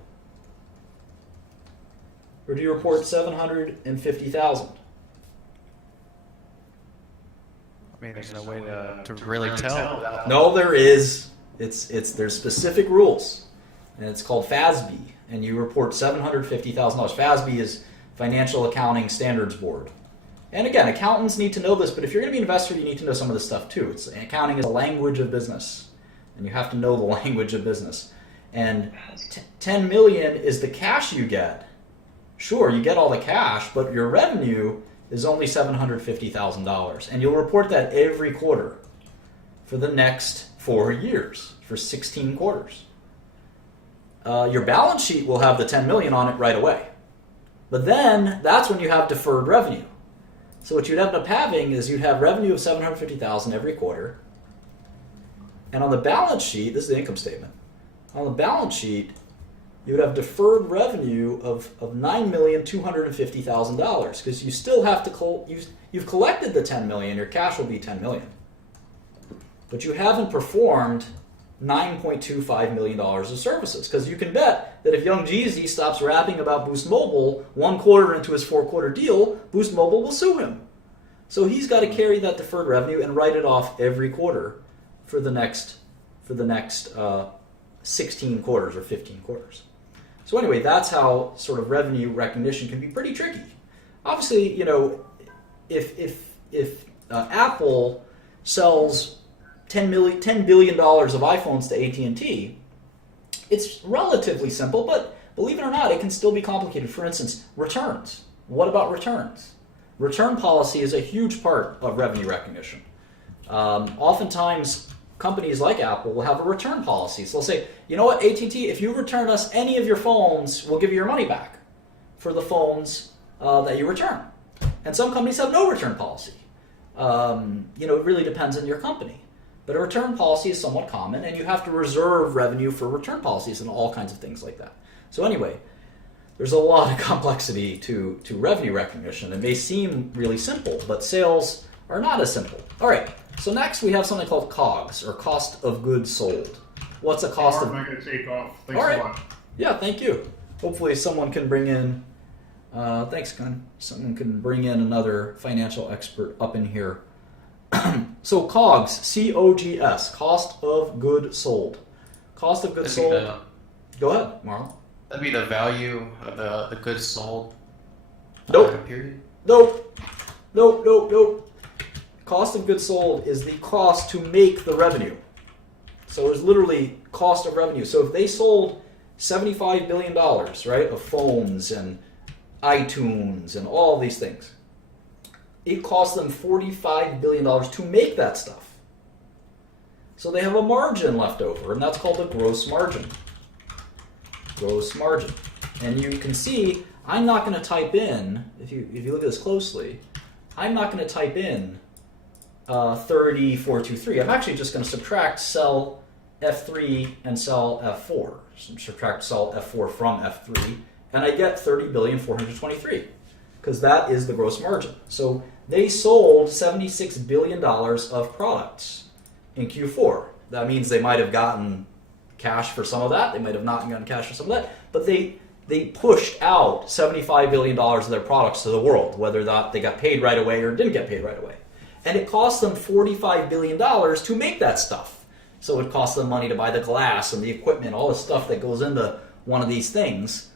Or do you report 750,000? I mean, there's no way to really tell. No, there is. There's specific rules, and it's called FASB, and you report $750,000. FASB is Financial Accounting Standards Board. And again, accountants need to know this, but if you're going to be an investor, you need to know some of this stuff too. Accounting is a language of business, and you have to know the language of business. And 10 million is the cash you get. Sure, you get all the cash, but your revenue is only $750,000. And you'll report that every quarter for the next 4 years, for 16 quarters. Your balance sheet will have the 10 million on it right away. But then, that's when you have deferred revenue. So what you'd end up having is you'd have revenue of $750,000 every quarter. And on the balance sheet, this is the income statement. On the balance sheet, you would have deferred revenue of $9,250,000 because you still have to you've collected the 10 million. Your cash will be 10 million, but you haven't performed $9.25 million of services because you can bet that if Young Jeezy stops rapping about Boost Mobile 1 quarter into his 4-quarter deal, Boost Mobile will sue him. So he's got to carry that deferred revenue and write it off every quarter for the next 16 quarters or 15 quarters. So anyway, that's how sort of revenue recognition can be pretty tricky. Obviously, if Apple sells $10 billion of iPhones to AT&T, it's relatively simple, but believe it or not, it can still be complicated. For instance, returns. What about returns? Return policy is a huge part of revenue recognition. Oftentimes, companies like Apple will have a return policy. So they'll say, you know what, AT&T, if you return us any of your phones, we'll give you your money back for the phones that you return. And some companies have no return policy. It really depends on your company. But a return policy is somewhat common, and you have to reserve revenue for return policies and all kinds of things like that. So anyway, there's a lot of complexity to revenue recognition. It may seem really simple, but sales are not as simple. All right. So next we have something called COGS, or cost of goods sold. What's a cost of... I'm going to take off. Thanks All right. a lot. Yeah, thank you. Hopefully someone can bring in... thanks, Gun. Someone can bring in another financial expert up in here. So COGS, C-O-G-S, cost of goods sold. Cost of goods sold... Go ahead, Marlon. That'd be the value of the goods sold. Nope. Period. Nope. Cost of goods sold is the cost to make the revenue. So it's literally cost of revenue. So if they sold $75 billion, right, of phones and iTunes and all these things. It cost them $45 billion to make that stuff. So they have a margin left over, and that's called a gross margin. Gross margin. And you can see, I'm not going to type in, if you look at this closely, I'm not going to type in 3423. I'm actually just going to subtract cell F3 and cell F4. Subtract cell F4 from F3, and I get 30,423,000,000, because that is the gross margin. So they sold $76 billion of products in Q4. That means they might have gotten cash for some of that. They might have not gotten cash for some of that. But they pushed out $75 billion of their products to the world, whether that they got paid right away or didn't get paid right away. And it cost them $45 billion to make that stuff. So it cost them money to buy the glass and the equipment, all the stuff that goes into one of these things.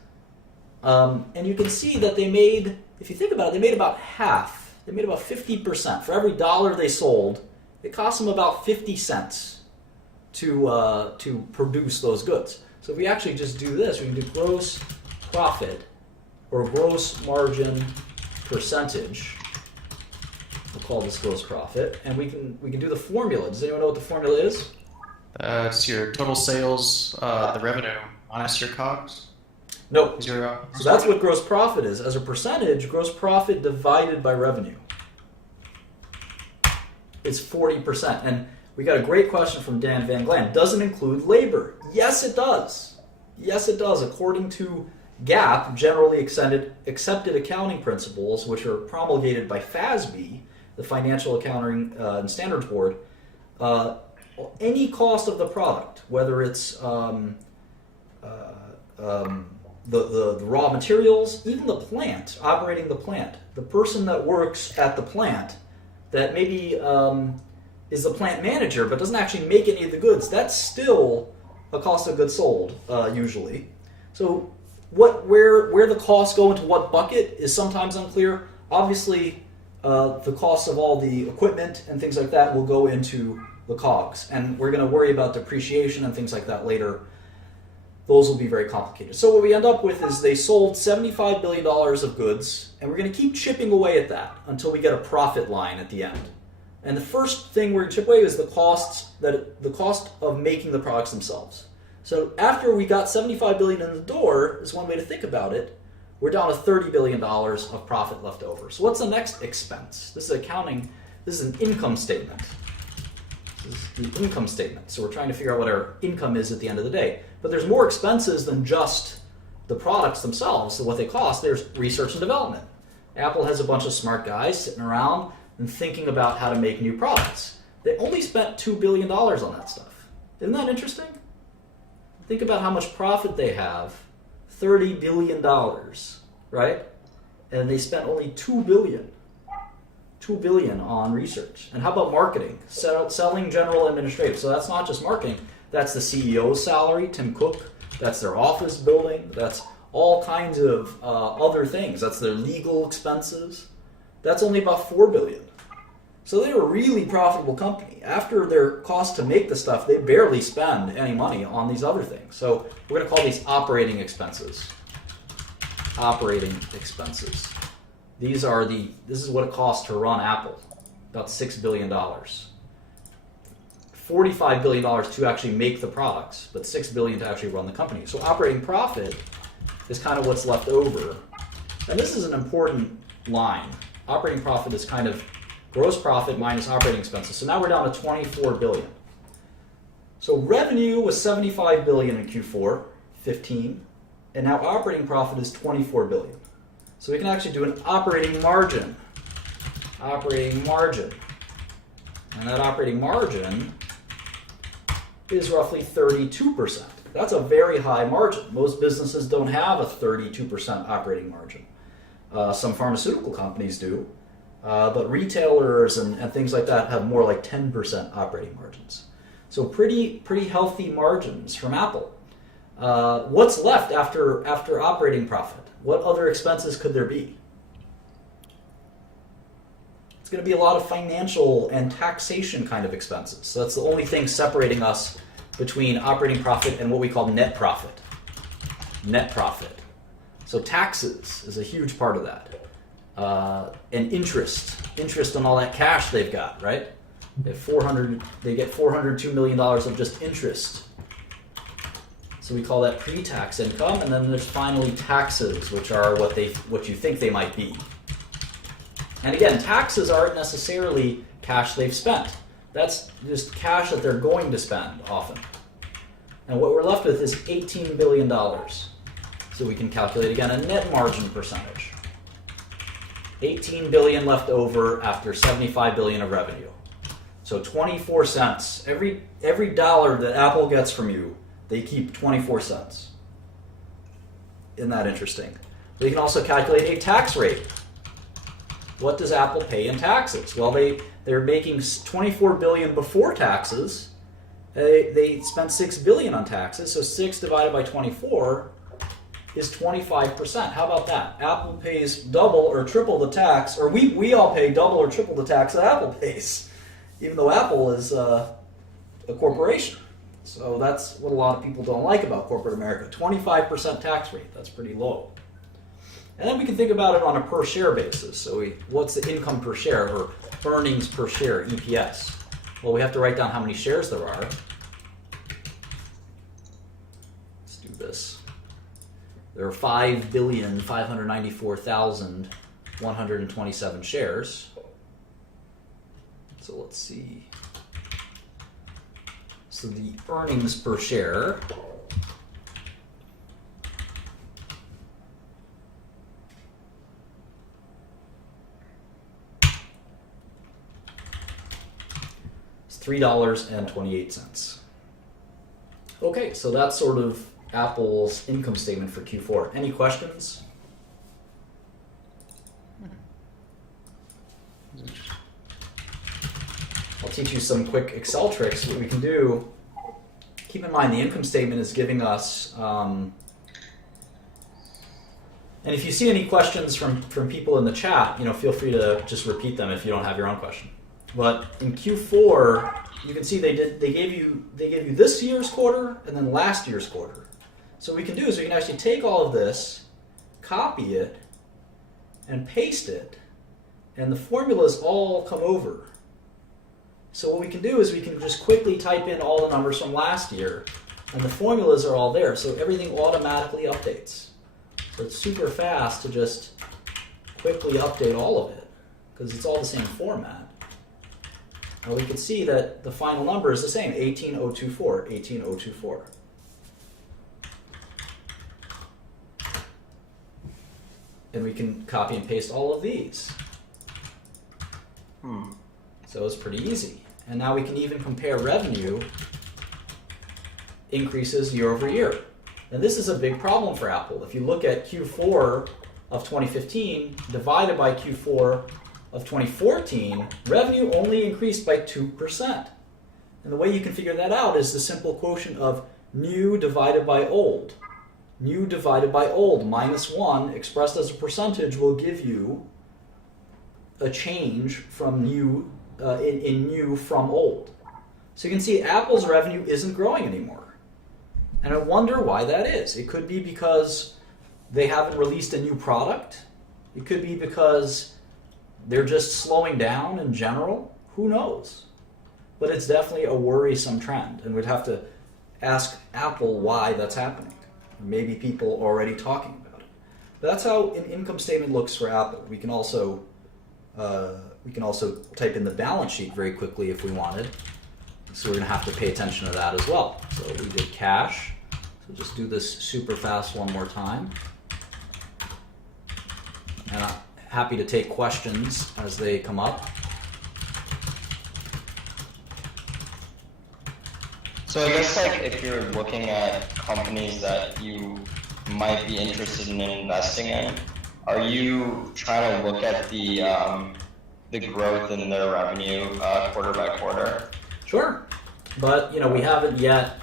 And you can see that they made, if you think about it, they made about half. They made about 50%. For every dollar they sold, it cost them about 50 cents to produce those goods. So if we actually just do this, we can do gross profit or gross margin percentage. We'll call this gross profit, and we can do the formula. Does anyone know what the formula is? It's your total sales, the revenue minus your COGS. No. So that's what gross profit is. As a percentage, gross profit divided by revenue is 40%. And we got a great question from Dan Van Glan. Does it include labor? Yes, it does. Yes, it does. According to GAAP, generally accepted accounting principles, which are promulgated by FASB, the Financial Accounting and Standards Board, any cost of the product, whether it's the raw materials, even the plant, operating the plant, the person that works at the plant that maybe is the plant manager but doesn't actually make any of the goods, that's still a cost of goods sold, usually. So where the costs go into what bucket is sometimes unclear. Obviously, the costs of all the equipment and things like that will go into the COGS, and we're going to worry about depreciation and things like that later. Those will be very complicated. So what we end up with is they sold $75 billion of goods, and we're going to keep chipping away at that until we get a profit line at the end. And the first thing we're going to chip away is the cost of making the products themselves. So after we got $75 billion in the door, is one way to think about it, we're down to $30 billion of profit left over. So what's the next expense? This is accounting. This is an income statement. This is the income statement. So we're trying to figure out what our income is at the end of the day. But there's more expenses than just the products themselves, so what they cost. There's research and development. Apple has a bunch of smart guys sitting around and thinking about how to make new products. They only spent $2 billion on that stuff. Isn't that interesting? Think about how much profit they have. $30 billion, right? And they spent only $2 billion. $2 billion on research. And how about marketing? Selling, general, administrative. So that's not just marketing. That's the CEO's salary, Tim Cook. That's their office building. That's all kinds of other things. That's their legal expenses. That's only about $4 billion. So they're a really profitable company. After their cost to make the stuff, they barely spend any money on these other things. So we're going to call these operating expenses. Operating expenses. This is what it costs to run Apple. About $6 billion. $45 billion to actually make the products, but $6 billion to actually run the company. So operating profit is kind of what's left over. And this is an important line. Operating profit is kind of gross profit minus operating expenses. So now we're down to $24 billion. So revenue was $75 billion in Q4, 15, and now operating profit is $24 billion. So we can actually do an operating margin. Operating margin. And that operating margin is roughly 32%. That's a very high margin. Most businesses don't have a 32% operating margin. Some pharmaceutical companies do, but retailers and things like that have more like 10% operating margins. So pretty healthy margins from Apple. What's left after operating profit? What other expenses could there be? It's going to be a lot of financial and taxation kind of expenses. So that's the only thing separating us between operating profit and what we call net profit. Net profit. So taxes is a huge part of that. And interest on all that cash they've got, right? They get $402 million of just interest. So we call that pre-tax income, and then there's finally taxes, which are what you think they might be. And again, taxes aren't necessarily cash they've spent. That's just cash that they're going to spend often. And what we're left with is $18 billion. So we can calculate again a net margin percentage. 18 billion left over after 75 billion of revenue. So 24 cents. Every dollar that Apple gets from you, they keep 24 cents. Isn't that interesting? They can also calculate a tax rate. What does Apple pay in taxes? Well, they're making 24 billion before taxes. They spent 6 billion on taxes, so 6 divided by 24 is 25%. How about that? Apple pays double or triple the tax, or we all pay double or triple the tax that Apple pays, even though Apple is a corporation. So that's what a lot of people don't like about corporate America. 25% tax rate, that's pretty low. And then we can think about it on a per share basis. So what's the income per share, or earnings per share, EPS? Well, we have to write down how many shares there are. Let's do this. There are 5,594,127 shares. So let's see. So the earnings per share is $3.28. Okay, so that's sort of Apple's income statement for Q4. Any questions? I'll teach you some quick Excel tricks. What we can do, keep in mind the income statement is giving us, and if you see any questions from people in the chat, feel free to just repeat them if you don't have your own question. But in Q4, you can see they gave you this year's quarter and then last year's quarter. So what we can do is we can actually take all of this, copy it, and paste it, and the formulas all come over. So what we can do is we can just quickly type in all the numbers from last year, and the formulas are all there, so everything automatically updates. So it's super fast to just quickly update all of it, because it's all the same format. And we can see that the final number is the same, 18024, 18024. And we can copy and paste all of these. So it's pretty easy. And now we can even compare revenue increases year over year. And this is a big problem for Apple. If you look at Q4 of 2015 divided by Q4 of 2014, revenue only increased by 2%. And the way you can figure that out is the simple quotient of new divided by old. New divided by old minus 1 expressed as a percentage will give you a change from new in new from old. So you can see Apple's revenue isn't growing anymore. And I wonder why that is. It could be because they haven't released a new product. It could be because they're just slowing down in general. Who knows? But it's definitely a worrisome trend, and we'd have to ask Apple why that's happening. Maybe people are already talking about it. But that's how an income statement looks for Apple. We can also type in the balance sheet very quickly if we wanted. So we're going to have to pay attention to that as well. So we did cash. So just do this super fast one more time. And I'm happy to take questions as they come up. So I guess if you're looking at companies that you might be interested in investing in, are you trying to look at the growth in their revenue quarter by quarter? Sure, but we haven't yet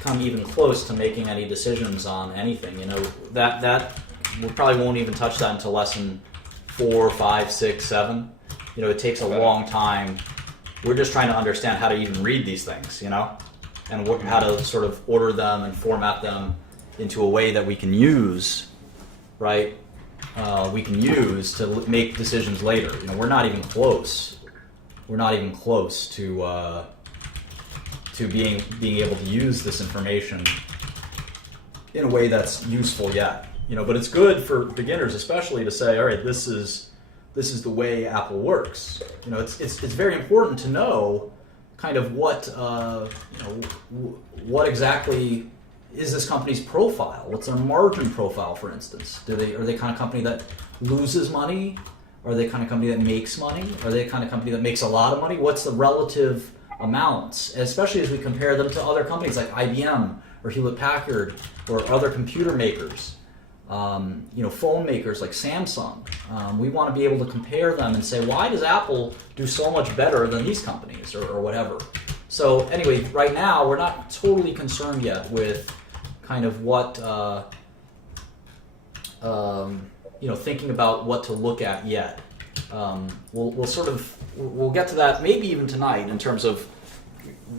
come even close to making any decisions on anything. That we probably won't even touch that until lesson 4, 5, 6, 7. It takes a long time. We're just trying to understand how to even read these things, and how to sort of order them and format them into a way that we can use right? We can use to make decisions later. You know, we're not even close. We're not even close to being able to use this information in a way that's useful yet. You know, but it's good for beginners, especially, to say, all right, this is the way Apple works. You know, it's very important to know kind of what what exactly is this company's profile. What's their margin profile, for instance? Are they kind of company that loses money? Are they kind of company that makes money? Are they kind of company that makes a lot of money? What's the relative amounts, especially as we compare them to other companies like IBM or Hewlett Packard or other computer makers? Phone makers like Samsung. We want to be able to compare them and say, why does Apple do so much better than these companies, or whatever? So anyway, right now we're not totally concerned yet with kind of what thinking about what to look at yet. We'll get to that maybe even tonight in terms of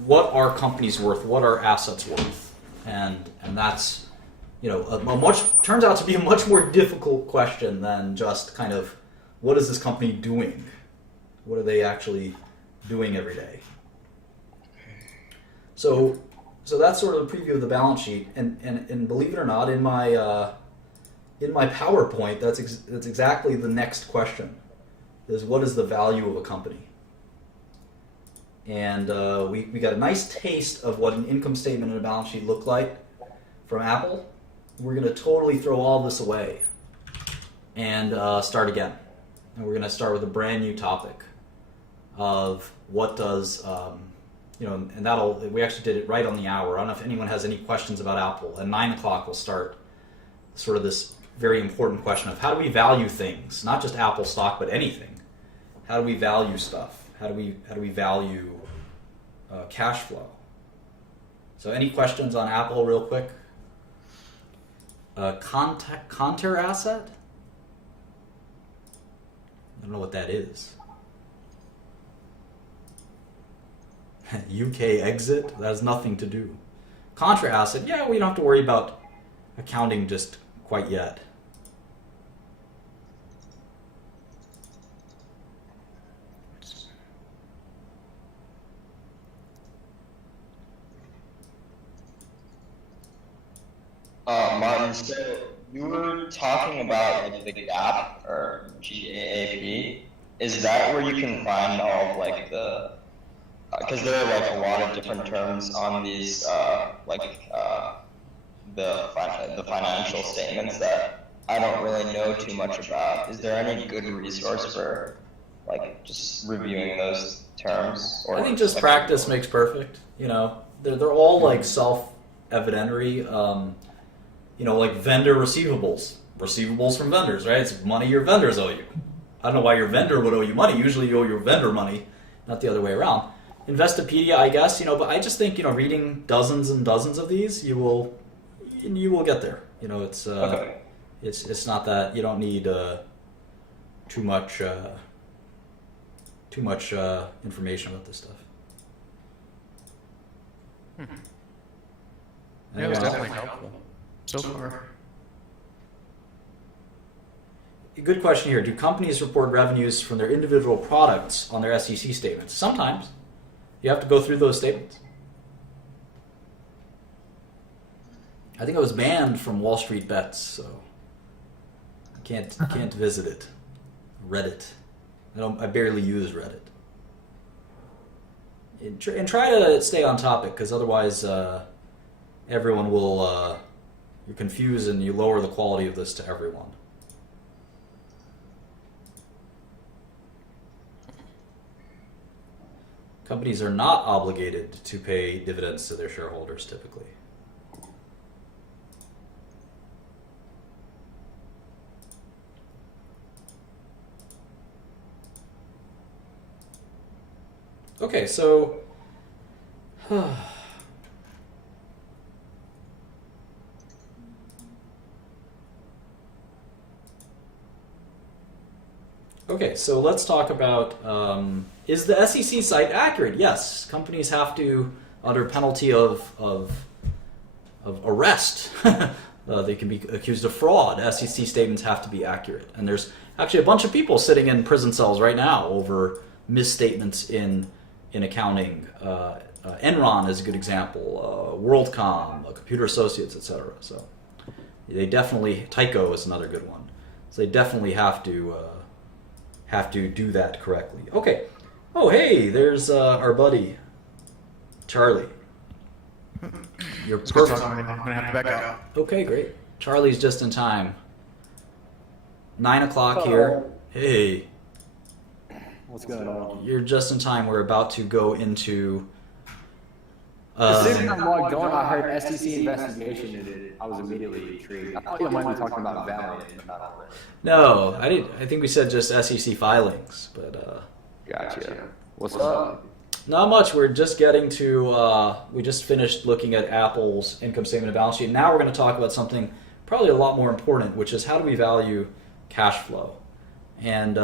what are companies worth, what are assets worth, and that's turns out to be a much more difficult question than just kind of what is this company doing? What are they actually doing every day? So that's sort of a preview of the balance sheet, and believe it or not, in my PowerPoint, that's exactly the next question: is what is the value of a company? And we got a nice taste of what an income statement and a balance sheet look like from Apple. We're going to totally throw all this away and start again. And we're going to start with a brand new topic of what does, and we actually did it right on the hour. I don't know if anyone has any questions about Apple. At 9 o'clock, we'll start sort of this very important question of how do we value things, not just Apple stock, but anything. How do we value stuff? How do we value cash flow? So any questions on Apple real quick? Contour asset? I don't know what that is. UK exit? That has nothing to do. Contra asset, yeah, we don't have to worry about accounting just quite yet. Martin, so you were talking about like the GAAP or GAAP. Is that where you can find all of like the? Because there are like a lot of different terms on these the financial statements that I don't really know too much about. Is there any good resource for like just reviewing those terms? Or I think just practice makes perfect. You know, they're all like self-evidentary. Like vendor receivables from vendors, right? It's money your vendors owe you. I don't know why your vendor would owe you money. Usually you owe your vendor money, not the other way around. Investopedia, I guess, but I just think, reading dozens and dozens of these, you will get there. It's okay. It's not that you don't need too much information about this stuff. Yeah, it was definitely helpful so far. Good question here. Do companies report revenues from their individual products on their SEC statements? Sometimes. You have to go through those statements. I think I was banned from Wall Street Bets, so I can't visit it. Reddit. I barely use Reddit. And try to stay on topic, because otherwise everyone will... you're confused and you lower the quality of this to everyone. Companies are not obligated to pay dividends to their shareholders typically. Okay, so okay, so let's talk about, is the SEC site accurate? Yes, companies have to, under penalty of arrest, They can be accused of fraud. SEC statements have to be accurate. And there's actually a bunch of people sitting in prison cells right now over misstatements in accounting. Enron is a good example. WorldCom, Computer Associates, etc. So they definitely, Tyco is another good one. So they definitely have to do that correctly. Okay. Oh, hey, there's our buddy Charlie. You're perfect. I'm gonna have to back out. Okay, great. Charlie's just in time. 9 o'clock here. Hey, What's going on? you're just in time. We're about to go into. As soon as I logged on, I heard SEC investigation, and I was immediately intrigued. I thought you might be talking about Valiant, but not all that. No, I didn't. I think we said just SEC filings, but Gotcha. What's up? not much. We're just getting to. We just finished looking at Apple's income statement and balance sheet. Now we're going to talk about something probably a lot more important, which is how do we value cash flow, and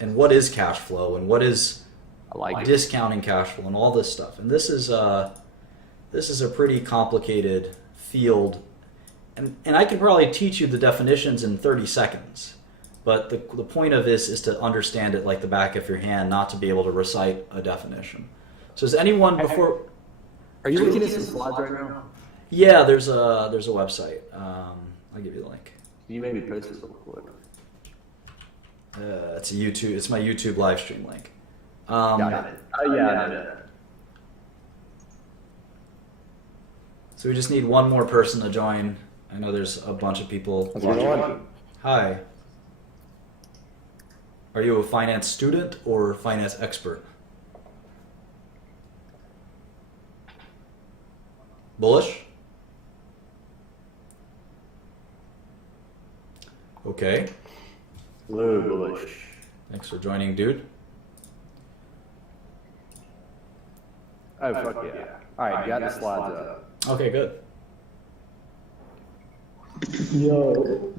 what is cash flow, and what is I like it. discounting cash flow, and all this stuff. And this is a pretty complicated field, and I can probably teach you the definitions in 30 seconds. But the point of this is to understand it like the back of your hand, not to be able to recite a definition. So is anyone before? Are you looking at some slides right now? Yeah, there's a website. I'll give you the link. Can you maybe post this real quick? It's a YouTube. It's my YouTube live stream link. Got it. Oh yeah, I know that. So we just need one more person to join. I know there's a bunch of people. How's it going? Hi. Are you a finance student or finance expert? Bullish? Okay. Hello, bullish. Thanks for joining, dude. Oh, fuck yeah. Alright, got the slides up. Okay, good. Yo.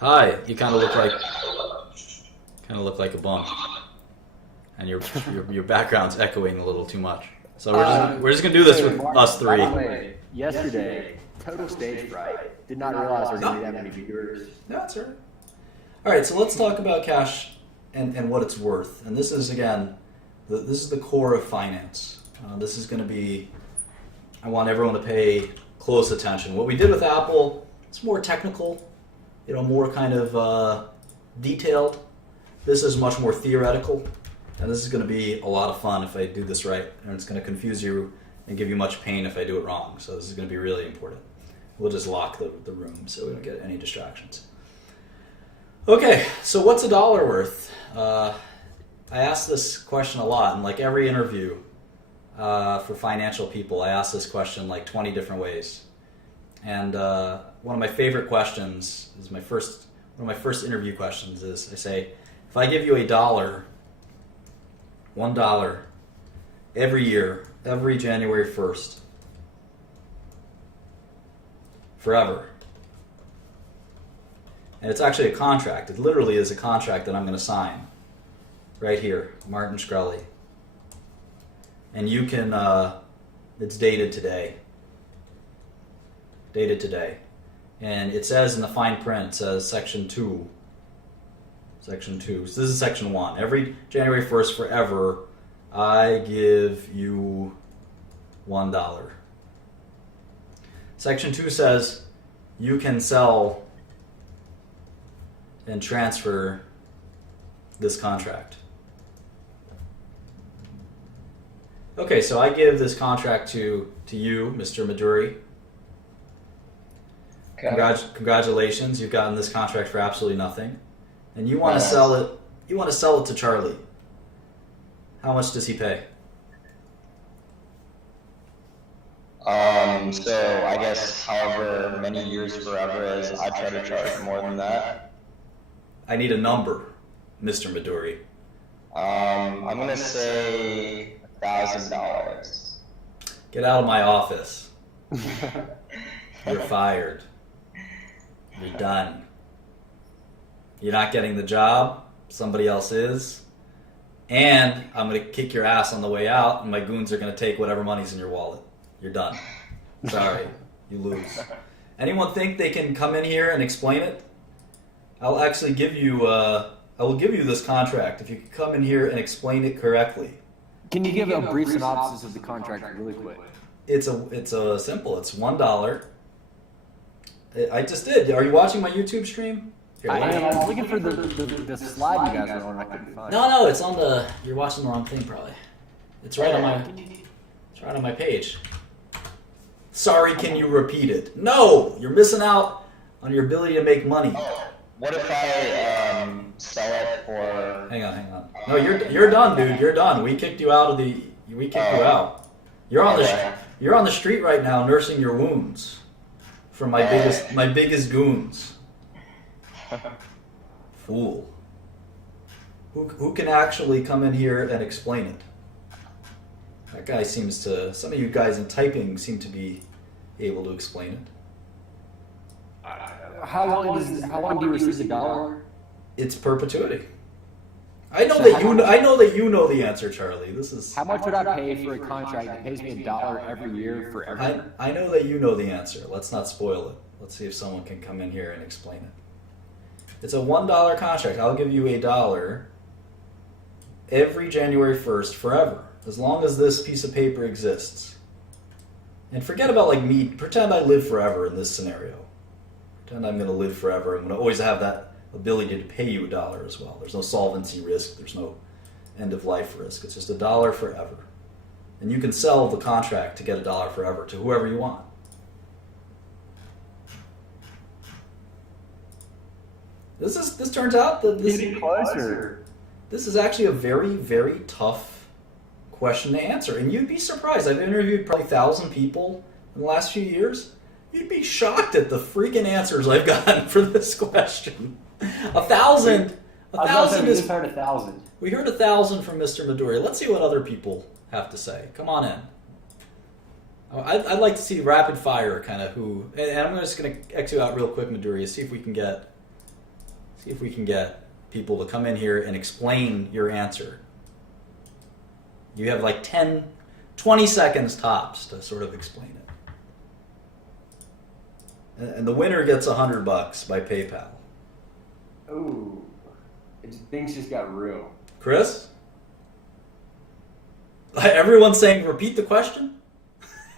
Hi. You kind of look like a bum, and your background's echoing a little too much. So we're just gonna do this with us three. By the way, yesterday, total stage fright. Did not realize there were going to be that many viewers. No, that's all right. All right, so let's talk about cash and what it's worth. And this is, again, this is the core of finance. This is going to be, I want everyone to pay close attention. What we did with Apple, it's more technical, more kind of detailed. This is much more theoretical. And this is going to be a lot of fun if I do this right. And it's going to confuse you and give you much pain if I do it wrong. So this is going to be really important. We'll just lock the room so we don't get any distractions. Okay, so what's a dollar worth? I ask this question a lot in like every interview for financial people. I ask this question like 20 different ways. And one of my favorite questions is one of my first interview questions is I say, if I give you $1, $1 every year, every January 1st, forever. And it's actually a contract. It literally is a contract that I'm going to sign. Right here, Martin Shkreli. And you can, it's dated today. Dated today. And it says in the fine print, it says section 2. Section 2. So this is section 1. Every January 1st forever, I give you $1. Section 2 says you can sell and transfer this contract. Okay, so I give this contract to you, Mr. Maduri. Okay. Congratulations, you've gotten this contract for absolutely nothing. And you want to sell it. You want to sell it to Charlie. How much does he pay? So I guess however many years forever is, I try to charge more than that. I need a number, Mr. Maduri. I'm gonna say $1,000. Get out of my office. You're fired. You're done. You're not getting the job. Somebody else is. And I'm going to kick your ass on the way out, and my goons are going to take whatever money's in your wallet. You're done. Sorry, you lose. Anyone think they can come in here and explain it? I'll actually give you. I will give you this contract if you can come in here and explain it correctly. Can you give a brief synopsis of the contract really quick? It's a simple. It's $1. I just did. Are you watching my YouTube stream? Here, I let me- was looking for the slide you guys were on. I couldn't find it. No, it's on the. You're watching the wrong thing, probably. It's right on my. It's right on my page. Sorry, can you repeat it? No, you're missing out on your ability to make money. What if I sell it for? Hang on. No, you're done, dude. You're done. We kicked you out of the. We kicked you out. You're on the street right now, nursing your wounds from my biggest goons. Fool. Who can actually come in here and explain it? That guy seems to. Some of you guys in typing seem to be able to explain it. How long do you receive the dollar? It's perpetuity. I know that you know the answer, Charlie. This is. How much would I pay for a contract that pays me $1 every year forever? I know that you know the answer. Let's not spoil it. Let's see if someone can come in here and explain it. It's a $1 contract. I'll give you $1 every January 1st forever, as long as this piece of paper exists. And forget about like me. Pretend I live forever in this scenario. Pretend I'm going to live forever. I'm going to always have that ability to pay you $1 as well. There's no solvency risk. There's no end of life risk. It's just $1 forever. And you can sell the contract to get $1 forever to whoever you want. This turns out that Getting closer. this is actually a very, very tough question to answer. And you'd be surprised. I've interviewed probably 1,000 people in the last few years. You'd be shocked at the freaking answers I've gotten for this question. 1,000. I was going to say, we just heard 1,000. We heard 1,000 from Mr. Midori. Let's see what other people have to say. Come on in. I'd like to see rapid fire kind of who. And I'm just going to X you out real quick, Midori. See if we can get people to come in here and explain your answer. You have like 20 seconds tops to sort of explain it. And the winner gets $100 by PayPal. Ooh. Things just got real. Chris? Everyone's saying repeat the question?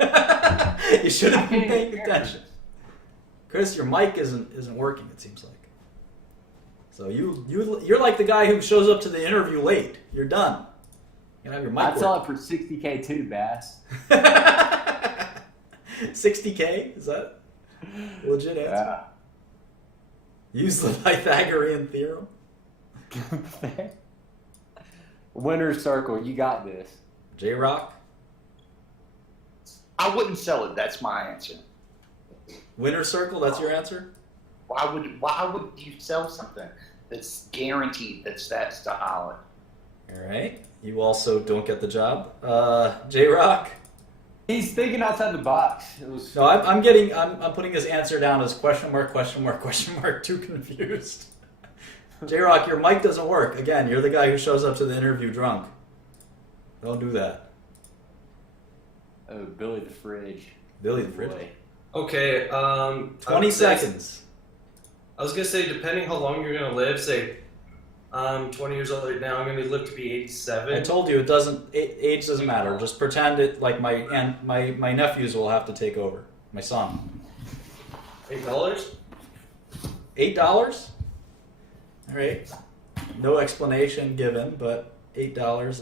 You should have been paying attention. Chris, your mic isn't working, it seems like. So you're like the guy who shows up to the interview late. You're done. You can have your mic I'd sell it working. for $60K too, Bass. 60K? Is that legit answer? Yeah. Use the Pythagorean theorem? Winner's circle, you got this. J-Rock? I wouldn't sell it. That's my answer. Winner circle, that's your answer? Why would you sell something that's guaranteed that's that solid? All right. You also don't get the job. J-Rock? He's thinking outside the box. No, I'm putting his answer down as question mark, too confused. J-Rock, your mic doesn't work. Again, you're the guy who shows up to the interview drunk. Don't do that. Oh, Billy the Fridge. Billy the Fridge. Boy. Okay, 20 seconds. I was gonna say, depending how long you're gonna live, say, I'm 20 years old right now. I'm gonna live to be 87. I told you age doesn't matter. Just pretend it like my nephews will have to take over. My son. $8? $8? All right. No explanation given, but $8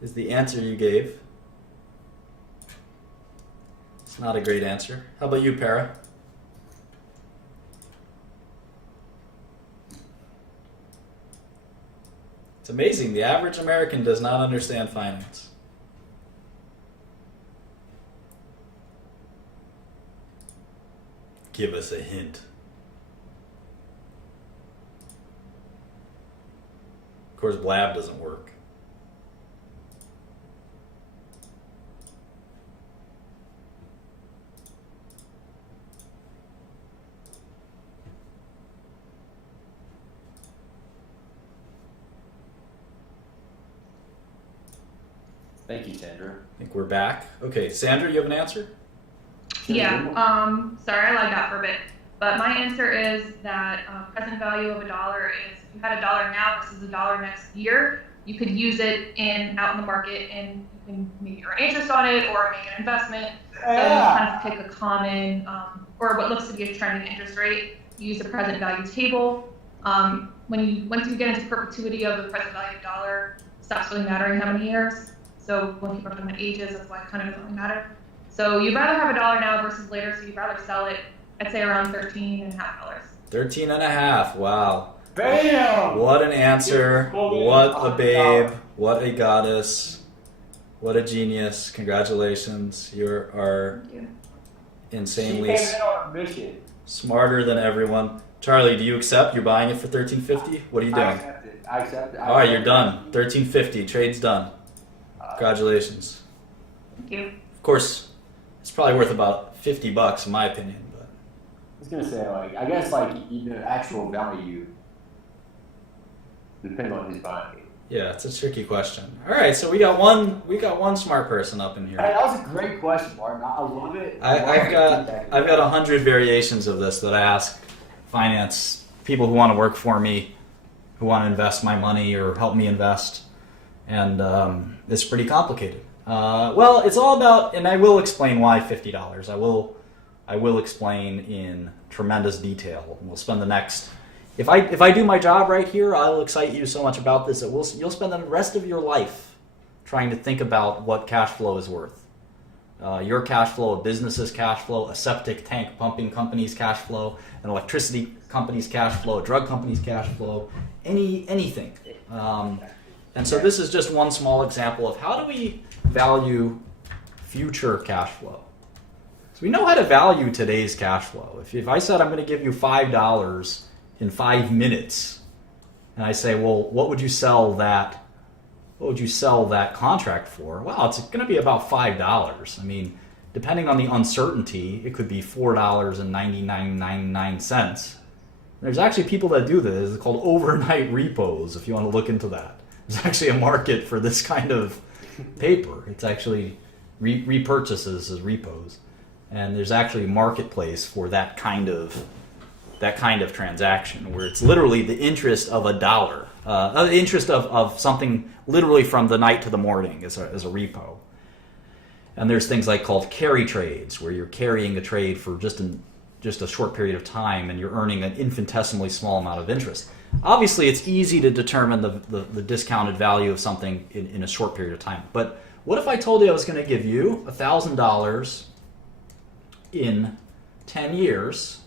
is the answer you gave. It's not a great answer. How about you, Para? It's amazing. The average American does not understand finance. Give us a hint. Of course, blab doesn't work. Thank you, Sandra. I think we're back. Okay, Sandra, you have an answer? Yeah, sorry, I lied out for a bit. But my answer is that present value of a dollar is if you had a dollar now versus a dollar next year, you could use it out in the market and you can maybe earn interest on it or make an investment. So you kind of pick a common or what looks to be a trending interest rate. You use the present value table. Once you get into perpetuity of the present value dollar, it stops really mattering how many years. So when people are talking about ages, that's why it kind of doesn't really matter. So you'd rather have a dollar now versus later, so you'd rather sell it, I'd say around $13.50. $13.50. Wow. Bam! What an answer. What a babe. What a goddess. What a genius. Congratulations. You are insanely She came in on a mission. smarter than everyone. Charlie, do you accept? You're buying it for $13.50? What are you doing? I accept it. All right, you're done. $13.50. Trade's done. Congratulations. Thank you. Of course, it's probably worth about $50 in my opinion. But I was gonna say, like, I guess, like, actual value depends on who's buying it. yeah, it's a tricky question. All right, so we got one smart person up in here. Hey, that was a great question, Martin. I love it. I've got 100 variations of this that I ask finance people who want to work for me, who want to invest my money or help me invest, and it's pretty complicated. Well, it's all about, and I will explain why $50. I will explain in tremendous detail. We'll spend the next. If I do my job right here, I'll excite you so much about this that you'll spend the rest of your life trying to think about what cash flow is worth. Your cash flow, a business's cash flow, a septic tank pumping company's cash flow, an electricity company's cash flow, a drug company's cash flow, anything. And so this is just one small example of how do we value future cash flow. So we know how to value today's cash flow. If I said I'm going to give you $5 in 5 minutes, and I say, well, what would you sell that contract for? Well, it's going to be about $5. I mean, depending on the uncertainty, it could be $4.9999. There's actually people that do this. It's called overnight repos, if you want to look into that. There's actually a market for this kind of paper. It's actually repurchases as repos. And there's actually a marketplace for that kind of transaction where it's literally the interest of a dollar, the interest of something literally from the night to the morning as a repo. And there's things like called carry trades where you're carrying a trade for just a short period of time and you're earning an infinitesimally small amount of interest. Obviously, it's easy to determine the discounted value of something in a short period of time. But what if I told you I was going to give you $1,000 in 10 years,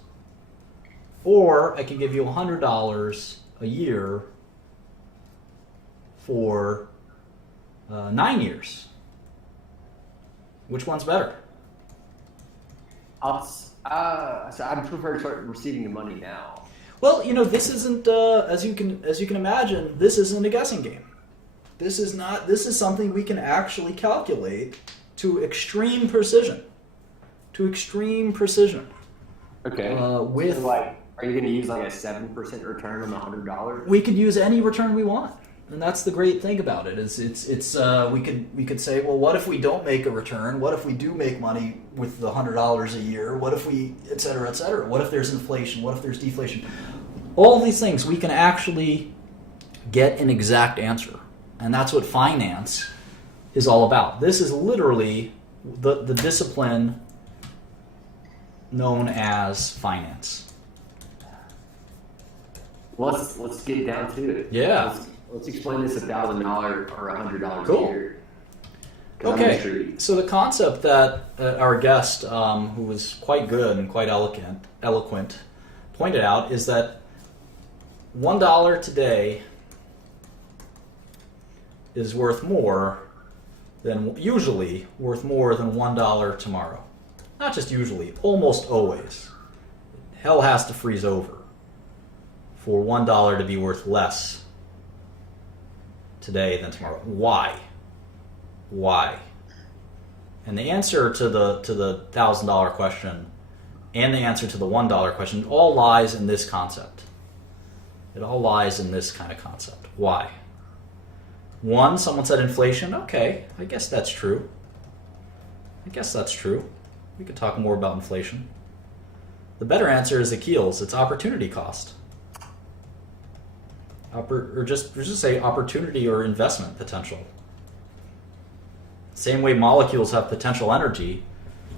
or I could give you $100 a year for 9 years? Which one's better? I'd prefer to start receiving the money now. Well, this isn't as you can imagine. This isn't a guessing game. This is not. This is something we can actually calculate to extreme precision. Okay. With So, like, are you going to use like a 7% return on the $100? we could use any return we want, and that's the great thing about it. Is we could say, well, what if we don't make a return? What if we do make money with the $100 a year? What if we, et cetera, et cetera? What if there's inflation? What if there's deflation? All these things we can actually get an exact answer, and that's what finance is all about. This is literally the discipline known as finance. Well, let's get down to it. Yeah. Let's explain this $1,000 or $100 Cool. a year. 'Cause I'm Okay, intrigued. so the concept that our guest, who was quite good and quite eloquent, pointed out is that $1 today is worth more than $1 tomorrow. Not just usually, almost always. Hell has to freeze over for $1 to be worth less today than tomorrow. Why? And the answer to the $1,000 question and the answer to the $1 question all lies in this concept. It all lies in this kind of concept. Why? One, someone said inflation. Okay, I guess that's true. We could talk more about inflation. The better answer is Akil's. It's opportunity cost. Or just say opportunity or investment potential. Same way molecules have potential energy.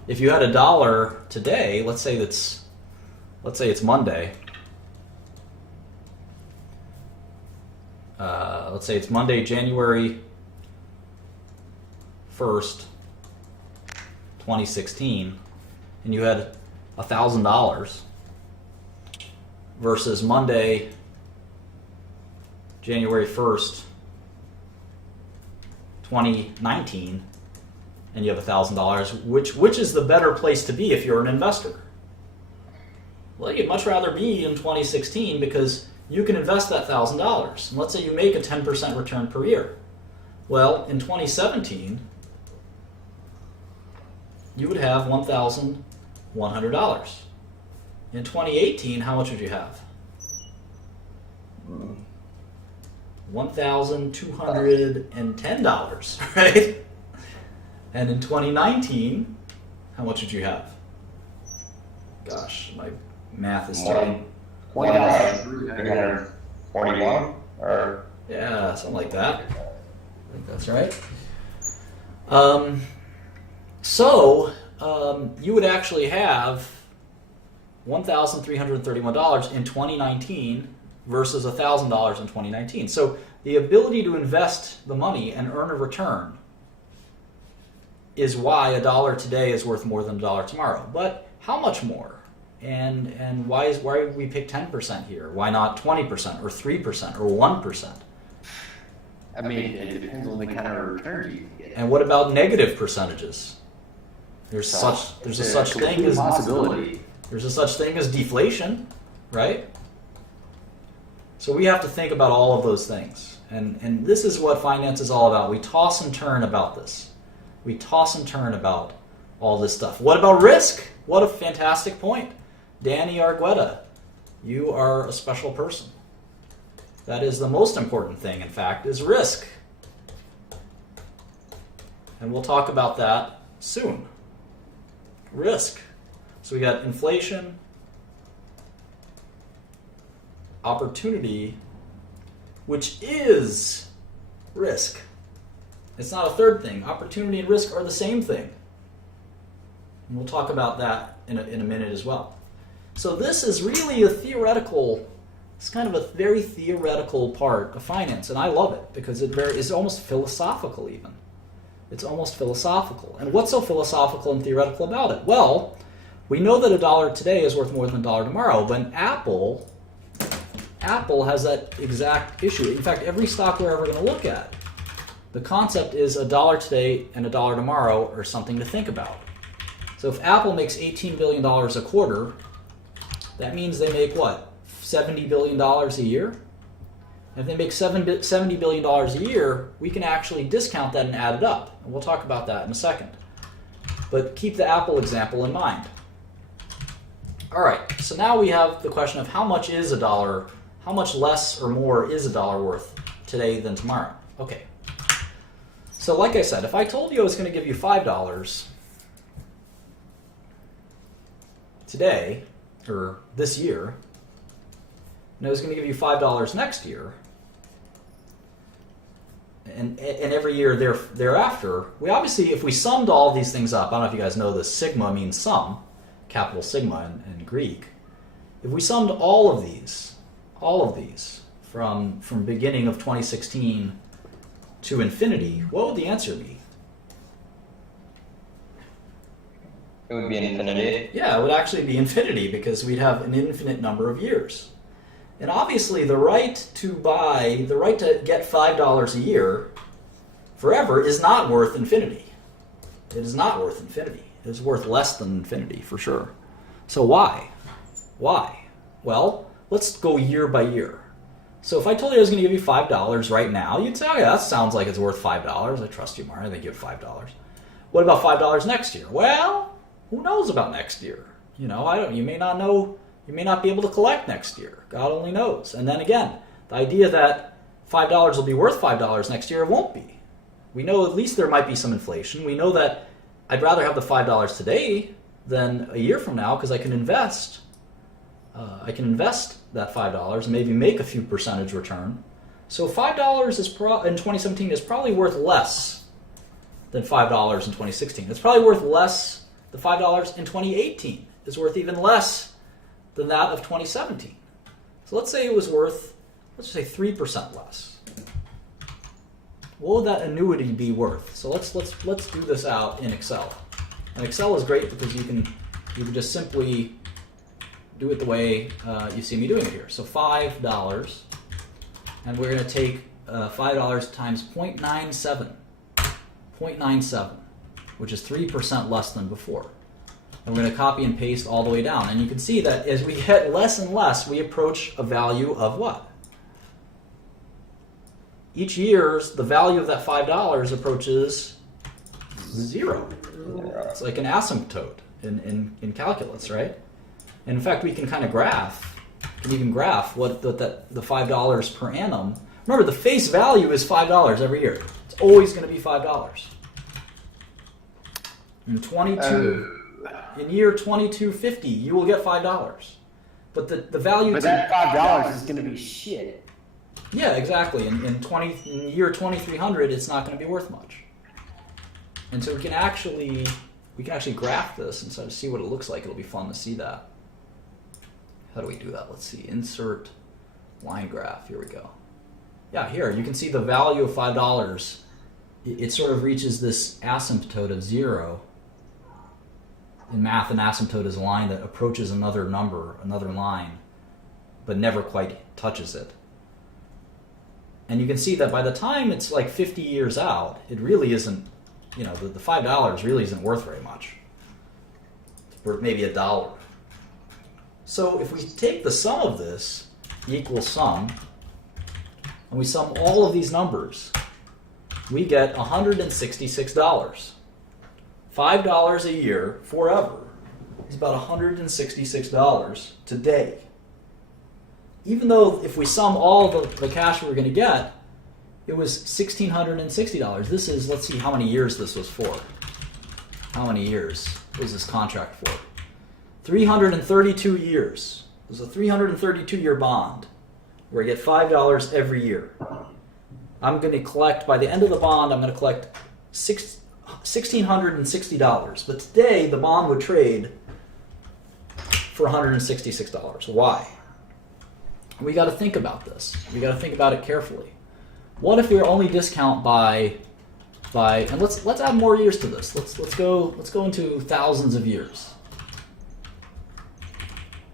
If you had $1 today, let's say it's Monday. Let's say it's Monday, January 1st, 2016, and you had $1,000 versus Monday, January 1st, 2019, and you have $1,000, which is the better place to be if you're an investor? Well, you'd much rather be in 2016 because you can invest that $1,000. And let's say you make a 10% return per year. Well, in 2017, you would have $1,100. In 2018, how much would you have? $1,210, right? And in 2019, how much would you have? Gosh, my math is terrible. 1,341 or Yeah, something like that. I think that's right. You would actually have $1,331 in 2019 versus $1,000 in 2019. So the ability to invest the money and earn a return is why $1 today is worth more than $1 tomorrow. But how much more? And why did we pick 10% here? Why not 20% or 3% or 1%? I mean, it depends on the kind of return you get. And what about negative percentages? There's a such thing as possibility. There's a such thing as deflation, right? So we have to think about all of those things. And this is what finance is all about. We toss and turn about this. We toss and turn about all this stuff. What about risk? What a fantastic point. Danny Argueta, you are a special person. That is the most important thing, in fact, is risk. And we'll talk about that soon. Risk. So we got inflation, opportunity, which is risk. It's not a third thing. Opportunity and risk are the same thing. And we'll talk about that in a minute as well. So this is really it's kind of a very theoretical part of finance, and I love it because it's almost philosophical even. It's almost philosophical. And what's so philosophical and theoretical about it? Well, we know that $1 today is worth more than $1 tomorrow, but Apple has that exact issue. In fact, every stock we're ever going to look at, the concept is $1 today and $1 tomorrow are something to think about. So if Apple makes $18 billion a quarter, that means they make what? $70 billion a year? And if they make $70 billion a year, we can actually discount that and add it up. And we'll talk about that in a second. But keep the Apple example in mind. All right, so now we have the question of how much is $1, how much less or more is $1 worth today than tomorrow? Okay. So like I said, if I told you I was going to give you $5 today, or this year, and I was going to give you $5 next year, and every year thereafter, we obviously, if we summed all these things up, I don't know if you guys know this, sigma means sum, capital sigma in Greek. If we summed all of these from beginning of 2016 to infinity, what would the answer be? it would be infinity. Yeah, it would actually be infinity because we'd have an infinite number of years. And obviously the right to get $5 a year forever is not worth infinity. It is not worth infinity. It is worth less than infinity for sure. So why? Why? Well, let's go year by year. So if I told you I was going to give you $5 right now, you'd say, oh yeah, that sounds like it's worth $5. I trust you, Mark. I think you have $5. What about $5 next year? Well, who knows about next year? You may not know. You may not be able to collect next year. God only knows. And then again, the idea that $5 will be worth $5 next year. It won't be. We know at least there might be some inflation. We know that I'd rather have the $5 today than a year from now because I can invest. I can invest that $5 and maybe make a few percentage return. So $5 is in 2017 is probably worth less than $5 in 2016. It's probably worth less. The $5 in 2018 is worth even less than that of 2017. So let's say it was worth, let's say 3% less. What would that annuity be worth? So let's do this out in Excel. And Excel is great because you can just simply do it the way you see me doing it here. So $5, and we're going to take $5 times 0.97, which is 3% less than before. And we're going to copy and paste all the way down. And you can see that as we get less and less, we approach a value of what? Each year, the value of that $5 approaches 0. It's like an asymptote in calculus, right? And in fact, we can kind of even graph what the $5 per annum. Remember, the face value is $5 every year. It's always going to be $5. In year 2250, you will get $5. But the value. But that $5 is going to be shit. Yeah, exactly. In year 2300, it's not going to be worth much. And so we can actually graph this and sort of see what it looks like. It'll be fun to see that. How do we do that? Let's see. Insert line graph. Here we go. Yeah, here you can see the value of $5. It sort of reaches this asymptote of 0. In math, an asymptote is a line that approaches another number, another line, but never quite touches it. And you can see that by the time it's like 50 years out, it really isn't, the $5 really isn't worth very much. It's worth maybe $1. So if we take the sum of this, equals sum, and we sum all of these numbers, we get $166. $5 a year forever is about $166 today. Even though if we sum all the cash we were going to get, it was $1,660. This is, let's see how many years this was for. How many years was this contract for? 332 years. It was a 332-year bond where I get $5 every year. I'm going to collect, by the end of the bond, I'm going to collect $1,660. But today, the bond would trade for $166. Why? We got to think about this. We got to think about it carefully. What if we only discount by and let's add more years to this. Let's go into thousands of years.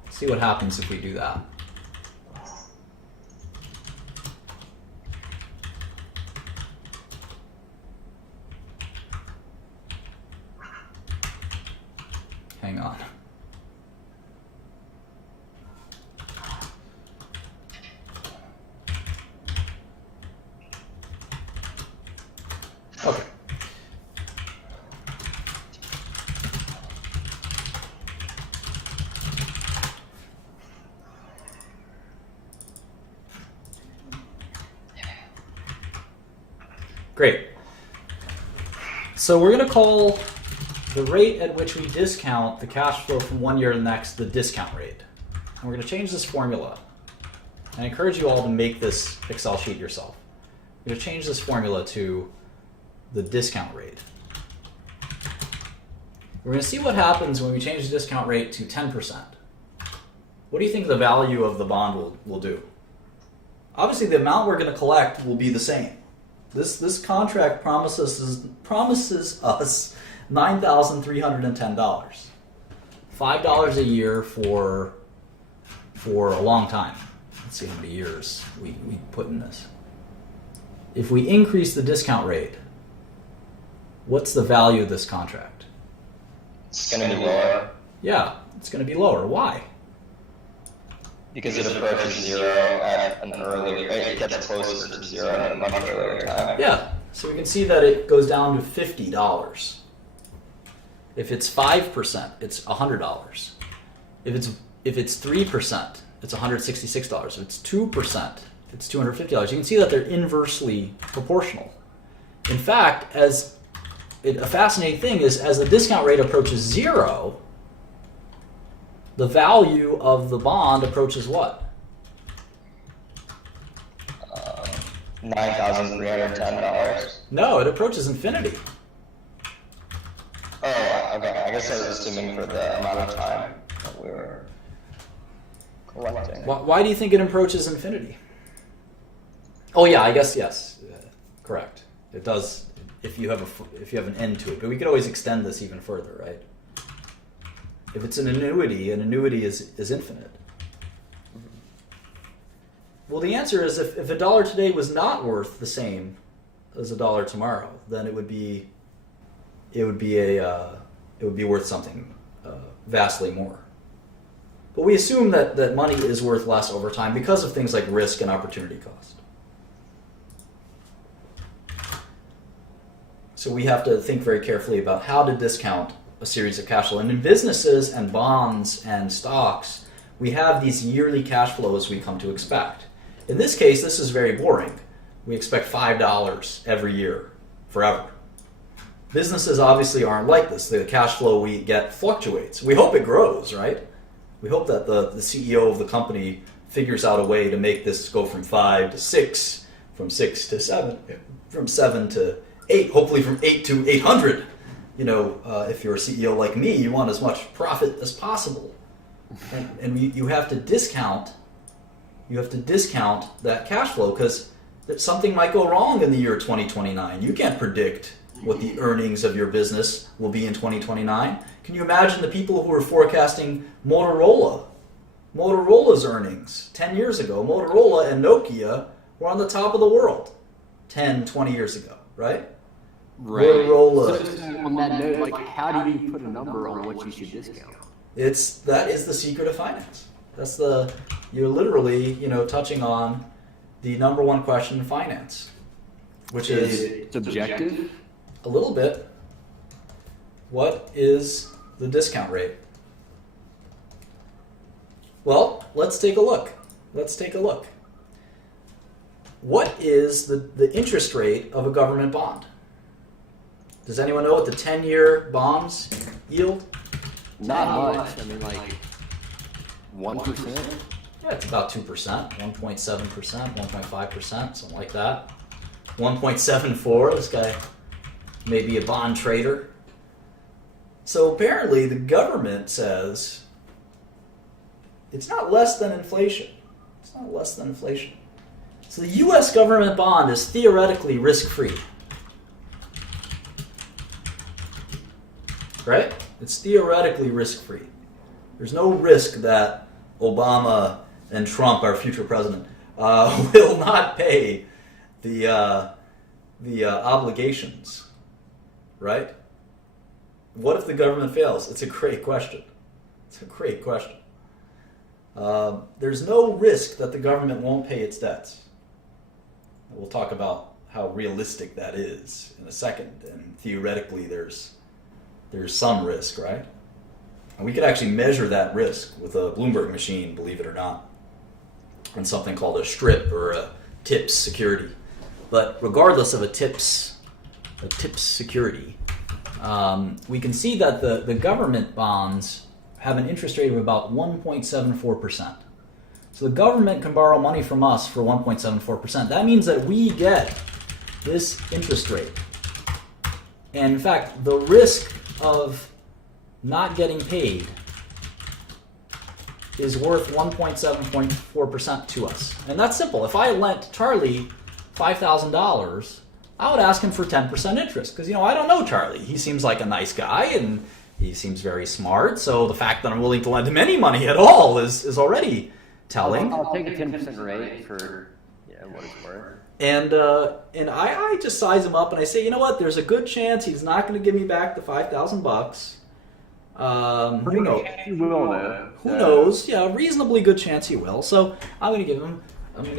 See what happens if we do that. Hang on. Okay. Great. So we're going to call the rate at which we discount the cash flow from one year to the next the discount rate. And we're going to change this formula. I encourage you all to make this Excel sheet yourself. We're going to change this formula to the discount rate. We're going to see what happens when we change the discount rate to 10%. What do you think the value of the bond will do? Obviously, the amount we're going to collect will be the same. This contract promises us $9,310. $5 a year for a long time. Let's see how many years we put in this. If we increase the discount rate, what's the value of this contract? It's going to be lower. Yeah, it's going to be lower. Why? Because it approaches 0 at an early rate. It gets closer to 0 at a much earlier time. Yeah, so we can see that it goes down to $50. If it's 5%, it's $100. If it's 3%, it's $166. If it's 2%, it's $250. You can see that they're inversely proportional. In fact, a fascinating thing is as the discount rate approaches 0, the value of the bond approaches what? $9,310. No, it approaches infinity. Oh, okay. I guess I was assuming for the amount of time that we were collecting. Why do you think it approaches infinity? Oh yeah, I guess yes, correct. It does if you have an end to it. But we could always extend this even further, right? If it's an annuity is infinite. Well, the answer is if a dollar today was not worth the same as a dollar tomorrow, then it would be worth something vastly more. But we assume that money is worth less over time because of things like risk and opportunity cost. So we have to think very carefully about how to discount a series of cash flow. And in businesses and bonds and stocks, we have these yearly cash flows we come to expect. In this case, this is very boring. We expect $5 every year, forever. Businesses obviously aren't like this. The cash flow we get fluctuates. We hope it grows, right? We hope that the CEO of the company figures out a way to make this go from 5 to 6, from 6 to 7, from 7 to 8, hopefully from 8 to 800. You know, if you're a CEO like me, you want as much profit as possible. And you have to discount that cash flow because something might go wrong in the year 2029. You can't predict what the earnings of your business will be in 2029. Can you imagine the people who were forecasting Motorola's earnings 10 years ago? Motorola and Nokia were on the top of the world 10, 20 years ago, right? Right. Motorola. So on that note, like, how do you put a number on what you should discount? That is the secret of finance. You're literally, touching on the number one question in finance, which is it subjective? a little bit. What is the discount rate? Well, let's take a look. What is the interest rate of a government bond? Does anyone know what the 10-year bonds yield? Not much. I mean, like 1%. Yeah, it's about 2%, 1.7%, 1.5%, something like that. 1.74, this guy may be a bond trader. So apparently the government says it's not less than inflation. So the U.S. government bond is theoretically risk-free. Right? It's theoretically risk-free. There's no risk that Obama and Trump, our future president, will not pay the obligations, right? What if the government fails? It's a great question. There's no risk that the government won't pay its debts. We'll talk about how realistic that is in a second. And theoretically, there's some risk, right? And we could actually measure that risk with a Bloomberg machine, believe it or not, and something called a strip or a TIPS security. But regardless of a TIPS security, we can see that the government bonds have an interest rate of about 1.74%. So the government can borrow money from us for 1.74%. That means that we get this interest rate. And in fact, the risk of not getting paid is worth 1.7.4% to us. And that's simple. If I lent Charlie $5,000, I would ask him for 10% interest because, I don't know Charlie. He seems like a nice guy and he seems very smart. So the fact that I'm willing to lend him any money at all is already telling. I'll take a 10% rate for what it's worth. And I just size him up and I say, you know what? There's a good chance he's not going to give me back the $5,000. Who knows? He will, though. Who knows? Yeah, a reasonably good chance he will. So I'm going to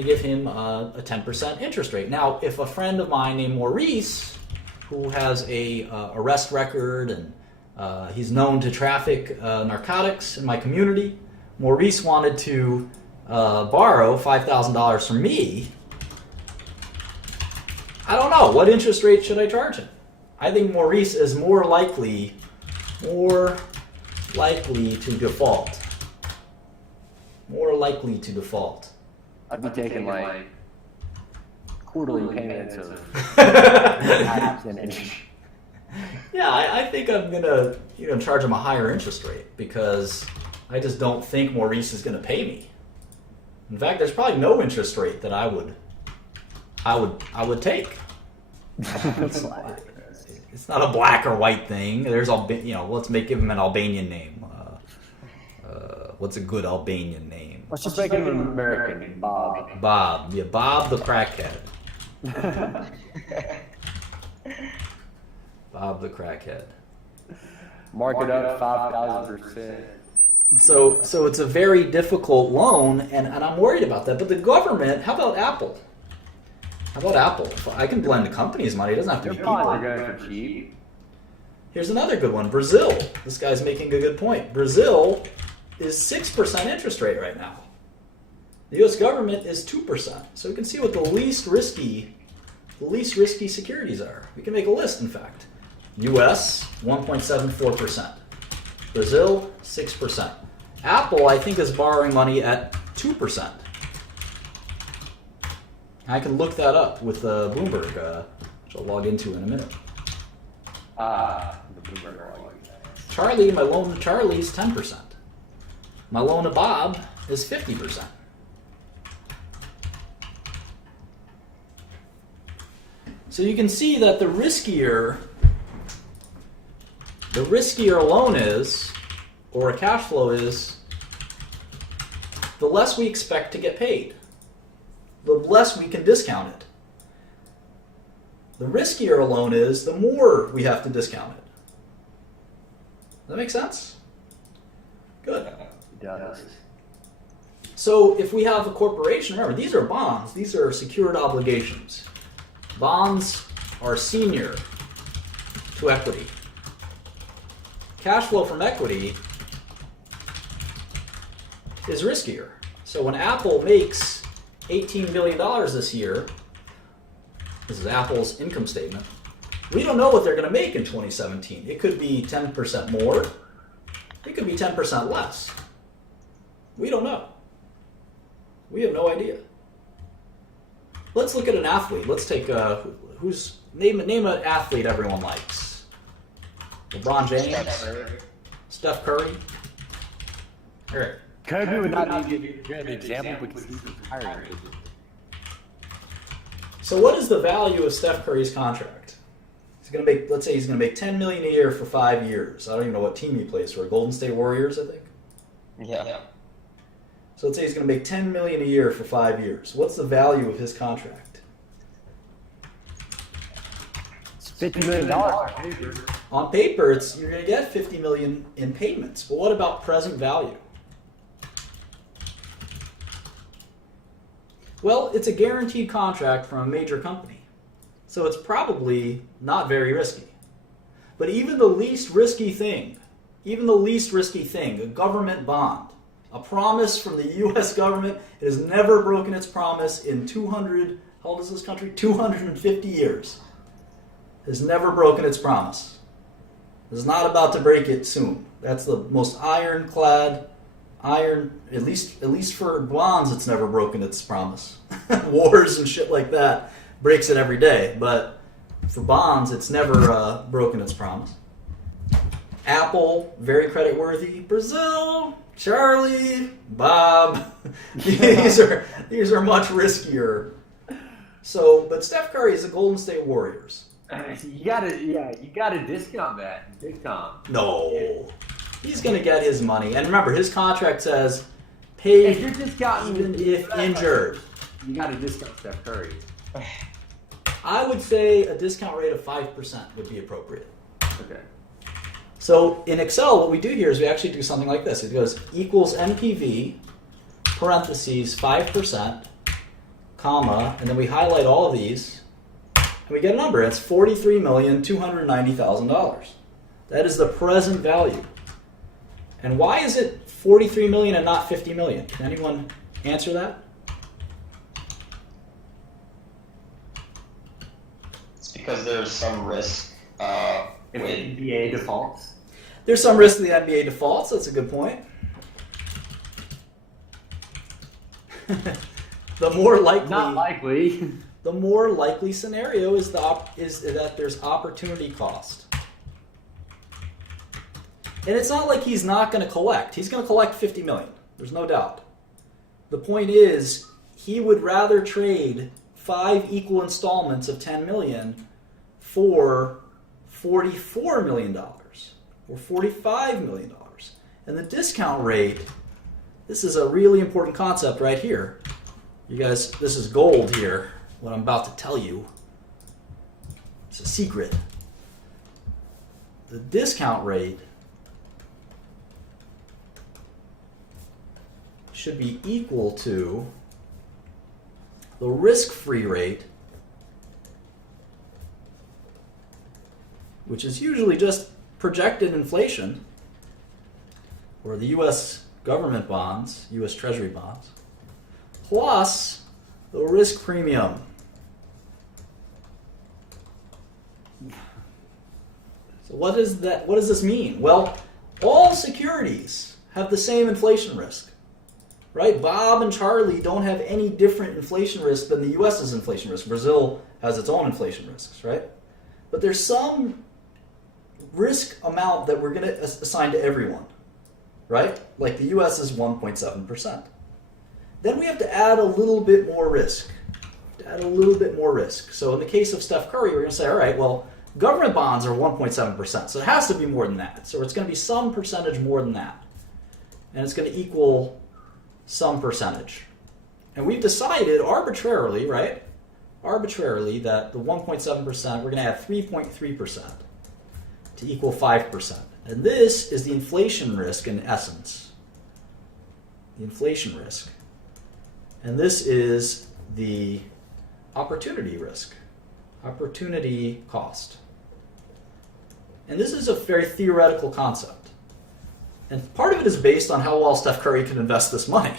give him a 10% interest rate. Now, if a friend of mine named Maurice, who has a arrest record and he's known to traffic narcotics in my community, Maurice wanted to borrow $5,000 from me, I don't know. What interest rate should I charge him? I think Maurice is more likely to default. More likely to default. I'd be taking like quarterly payments of half percentage. Yeah, I think I'm gonna charge him a higher interest rate because I just don't think Maurice is gonna pay me. In fact, there's probably no interest rate that I would take. It's not a black or white thing. There's let's give him an Albanian name. What's a good Albanian name? Let's just make him an American, Bob. Bob. Yeah, Bob the crackhead. Bob the crackhead. Mark it up 5,000%. So it's a very difficult loan, and I'm worried about that. But the government, how about Apple? I can blend the company's money. It doesn't have to be people. They're going for cheap. Here's another good one. Brazil. This guy's making a good point. Brazil is 6% interest rate right now. The U.S. government is 2%. So we can see what the least risky securities are. We can make a list, in fact. U.S. 1.74%. Brazil 6%. Apple, I think, is borrowing money at 2%. I can look that up with Bloomberg, which I'll log into in a minute. The Bloomberg login. My loan to Charlie is 10%. My loan to Bob is 50%. So you can see that the riskier a loan is, or a cash flow is, the less we expect to get paid. The less we can discount it. The riskier a loan is, the more we have to discount it. Does that make sense? Good. It does. So if we have a corporation, remember, these are bonds. These are secured obligations. Bonds are senior to equity. Cash flow from equity is riskier. So when Apple makes $18 billion this year, this is Apple's income statement, we don't know what they're going to make in 2017. It could be 10% more. It could be 10% less. We don't know. We have no idea. Let's look at an athlete. Let's take name an athlete everyone likes. LeBron James, Steph Curry. All right. Kobe would not be a good example because he's retiring. So what is the value of Steph Curry's contract? Let's say he's going to make $10 million a year for 5 years. I don't even know what team he plays for. Golden State Warriors, I think. Yeah. So let's say he's going to make $10 million a year for 5 years. What's the value of his contract? It's $50 million on paper. On paper, you're going to get $50 million in payments. But what about present value? Well, it's a guaranteed contract from a major company. So it's probably not very risky. But even the least risky thing, a government bond, a promise from the U.S. government, it has never broken its promise in how old is this country? 250 years. It has never broken its promise. It is not about to break it soon. That's the most ironclad, at least for bonds, it's never broken its promise. Wars and shit like that breaks it every day, but for bonds, it's never broken its promise. Apple, very creditworthy. Brazil, Charlie, Bob, these are much riskier. So, but Steph Curry is the Golden State Warriors. You gotta discount that big time. No, he's gonna get his money, and remember, his contract says, "Paid If you're discounting, even if injured." You gotta discount Steph Curry. I would say a discount rate of 5% would be appropriate. Okay. So in Excel, what we do here is we actually do something like this. It goes equals NPV, parentheses, 5%, comma, and then we highlight all of these, and we get a number. It's $43,290,000. That is the present value. And why is it $43 million and not $50 million? Can anyone answer that? It's because there's some risk If with the NBA defaults. There's some risk to the NBA defaults. That's a good point. The more likely, Not likely. the more likely scenario is that there's opportunity cost. And it's not like he's not going to collect. He's going to collect 50 million. There's no doubt. The point is, he would rather trade 5 equal installments of 10 million for $44 million or $45 million. And the discount rate, this is a really important concept right here. You guys, this is gold here, what I'm about to tell you. It's a secret. The discount rate should be equal to the risk-free rate, which is usually just projected inflation, or the U.S. government bonds, U.S. Treasury bonds, plus the risk premium. So what is that? What does this mean? Well, all securities have the same inflation risk, right? Bob and Charlie don't have any different inflation risk than the U.S.'s inflation risk. Brazil has its own inflation risks, right? But there's some risk amount that we're going to assign to everyone, right? Like the U.S. is 1.7%. Then we have to add a little bit more risk. So in the case of Steph Curry, we're going to say, all right, well, government bonds are 1.7%, so it has to be more than that. So it's going to be some percentage more than that. And it's going to equal some percentage. And we've decided arbitrarily, right? Arbitrarily that the 1.7%, we're going to add 3.3% to equal 5%. And this is the inflation risk in essence. The inflation risk. And this is the opportunity risk. Opportunity cost. And this is a very theoretical concept. And part of it is based on how well Steph Curry can invest this money.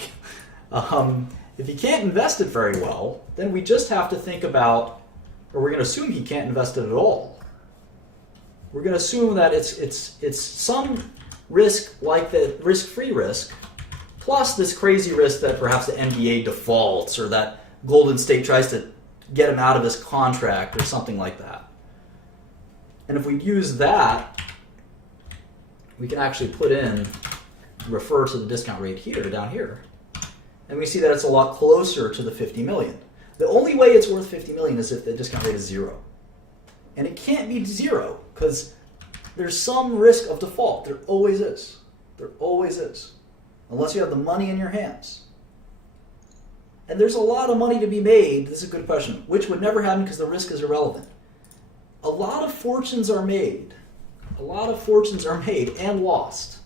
If he can't invest it very well, then we just have to think about, or we're going to assume he can't invest it at all. We're going to assume that it's some risk like the risk-free risk, plus this crazy risk that perhaps the NBA defaults or that Golden State tries to get him out of his contract or something like that. And if we use that, we can actually put in, refer to the discount rate here, down here, and we see that it's a lot closer to the 50 million. The only way it's worth 50 million is if the discount rate is 0. And it can't be 0 because there's some risk of default. There always is. There always is. Unless you have the money in your hands. And there's a lot of money to be made. This is a good question. Which would never happen because the risk is irrelevant. A lot of fortunes are made. A lot of fortunes are made and lost.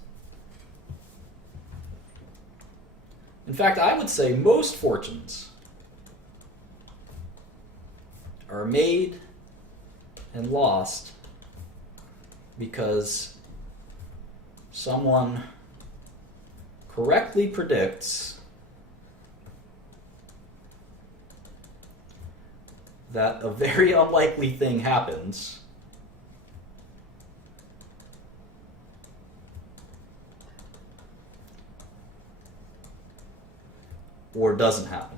In fact, I would say most fortunes are made and lost because someone correctly predicts that a very unlikely thing happens or doesn't happen.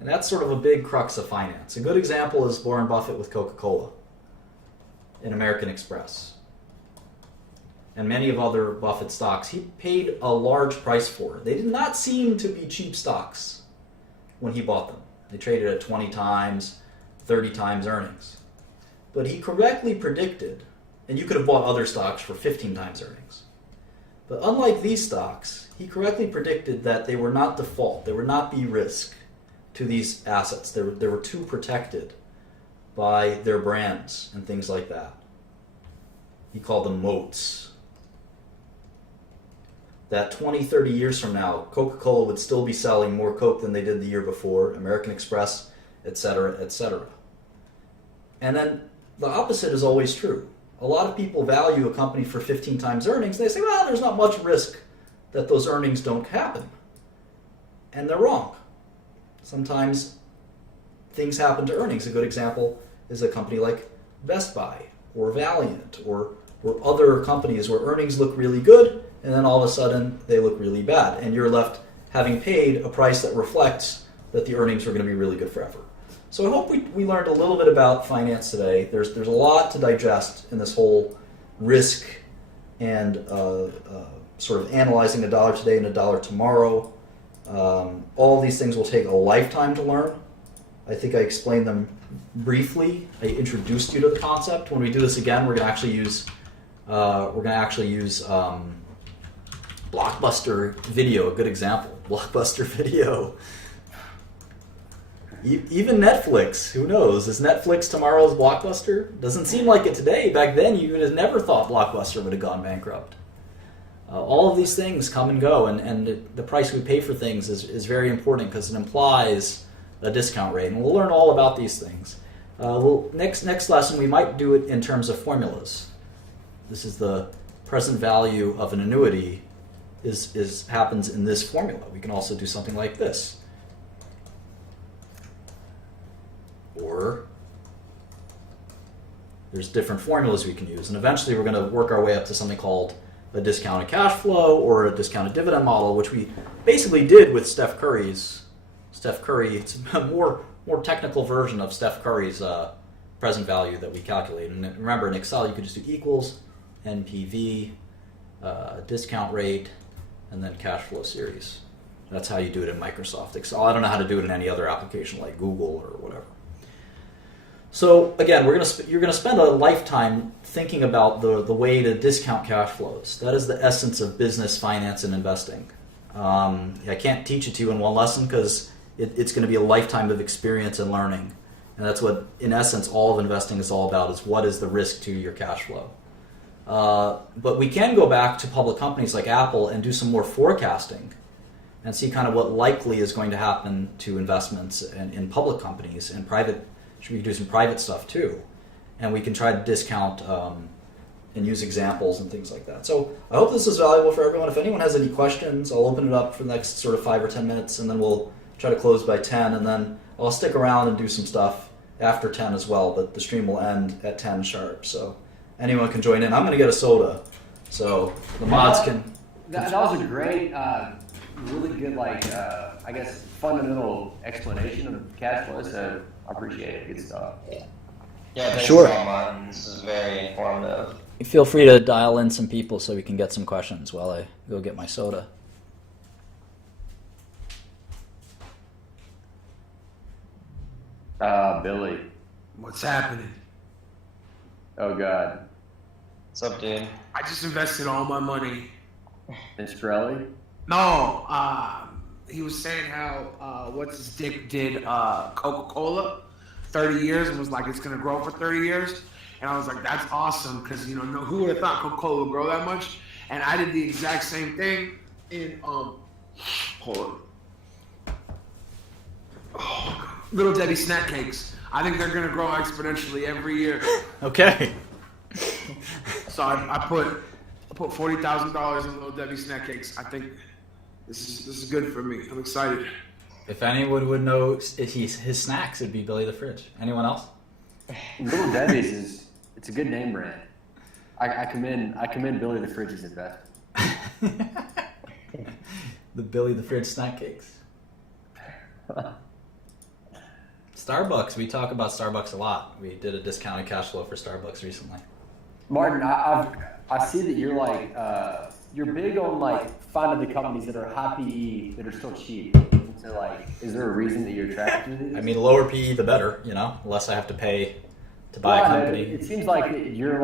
And that's sort of a big crux of finance. A good example is Warren Buffett with Coca-Cola and American Express. And many of other Buffett stocks, he paid a large price for. They did not seem to be cheap stocks when he bought them. They traded at 20 times, 30 times earnings. But he correctly predicted, and you could have bought other stocks for 15 times earnings. But unlike these stocks, he correctly predicted that they were not default, they would not be risk to these assets. They were too protected by their brands and things like that. He called them moats. That 20, 30 years from now, Coca-Cola would still be selling more Coke than they did the year before, American Express, etc., etc. And then the opposite is always true. a lot of people value a company for 15 times earnings. They say, well, there's not much risk that those earnings don't happen. And they're wrong. Sometimes things happen to earnings. A good example is a company like Best Buy or Valiant or other companies where earnings look really good and then all of a sudden they look really bad. And you're left having paid a price that reflects that the earnings are going to be really good forever. So I hope we learned a little bit about finance today. There's a lot to digest in this whole risk and sort of analyzing a dollar today and a dollar tomorrow. All these things will take a lifetime to learn. I think I explained them briefly. I introduced you to the concept. When we do this again, we're going to actually use Blockbuster Video, a good example. Blockbuster Video. Even Netflix, who knows? Is Netflix tomorrow's Blockbuster? Doesn't seem like it today. Back then, you would have never thought Blockbuster would have gone bankrupt. All of these things come and go, and the price we pay for things is very important because it implies a discount rate. And we'll learn all about these things. Next lesson, we might do it in terms of formulas. This is the present value of an annuity happens in this formula. We can also do something like this. Or there's different formulas we can use. And eventually we're going to work our way up to something called a discounted cash flow or a discounted dividend model, which we basically did with Steph Curry. It's a more technical version of Steph Curry's present value that we calculate. And remember, in Excel, you could just do equals, NPV, discount rate, and then cash flow series. That's how you do it in Microsoft Excel. I don't know how to do it in any other application like Google or whatever. So again, you're going to spend a lifetime thinking about the way to discount cash flows. That is the essence of business, finance, and investing. I can't teach it to you in one lesson because it's going to be a lifetime of experience and learning. And that's what, in essence, all of investing is all about, is what is the risk to your cash flow. But we can go back to public companies like Apple and do some more forecasting and see kind of what likely is going to happen to investments in public companies and private. We can do some private stuff too, and we can try to discount and use examples and things like that. So I hope this is valuable for everyone. If anyone has any questions, I'll open it up for the next sort of 5 or 10 minutes, and then we'll try to close by 10, and then I'll stick around and do some stuff after 10 as well, but the stream will end at 10 sharp, so anyone can join in. I'm going to get a soda, so the mods can... That was a great, really good, I guess, fundamental explanation of cash flow, so I appreciate it. Good stuff. Yeah, thanks Sure. a lot, Martin. This is very informative. Feel free to dial in some people so we can get some questions while I go get my soda. Billy. What's happening? Oh, God. What's up, dude? I just invested all my money. And Shkreli? No, he was saying how what's his dick did Coca-Cola 30 years and was like it's gonna grow for 30 years, and I was like that's awesome because who would have thought Coca-Cola would grow that much? And I did the exact same thing in hold on. Oh, Little Debbie snack cakes. I think they're gonna grow exponentially every year. Okay. So I put $40,000 in Little Debbie snack cakes. I think this is good for me. I'm excited. If anyone would know his snacks, it'd be Billy the Fridge. Anyone else? Little Debbie's it's a good name brand. I commend Billy the Fridge's investment. The Billy the Fridge snack cakes. Starbucks. We talk about Starbucks a lot. We did a discounted cash flow for Starbucks recently. Martin, I see that you're big on finding the companies that are high PE that are still cheap. So is there a reason that you're attracted to these? I mean, the lower PE, the better. Less I have to pay to buy a company. It seems like you're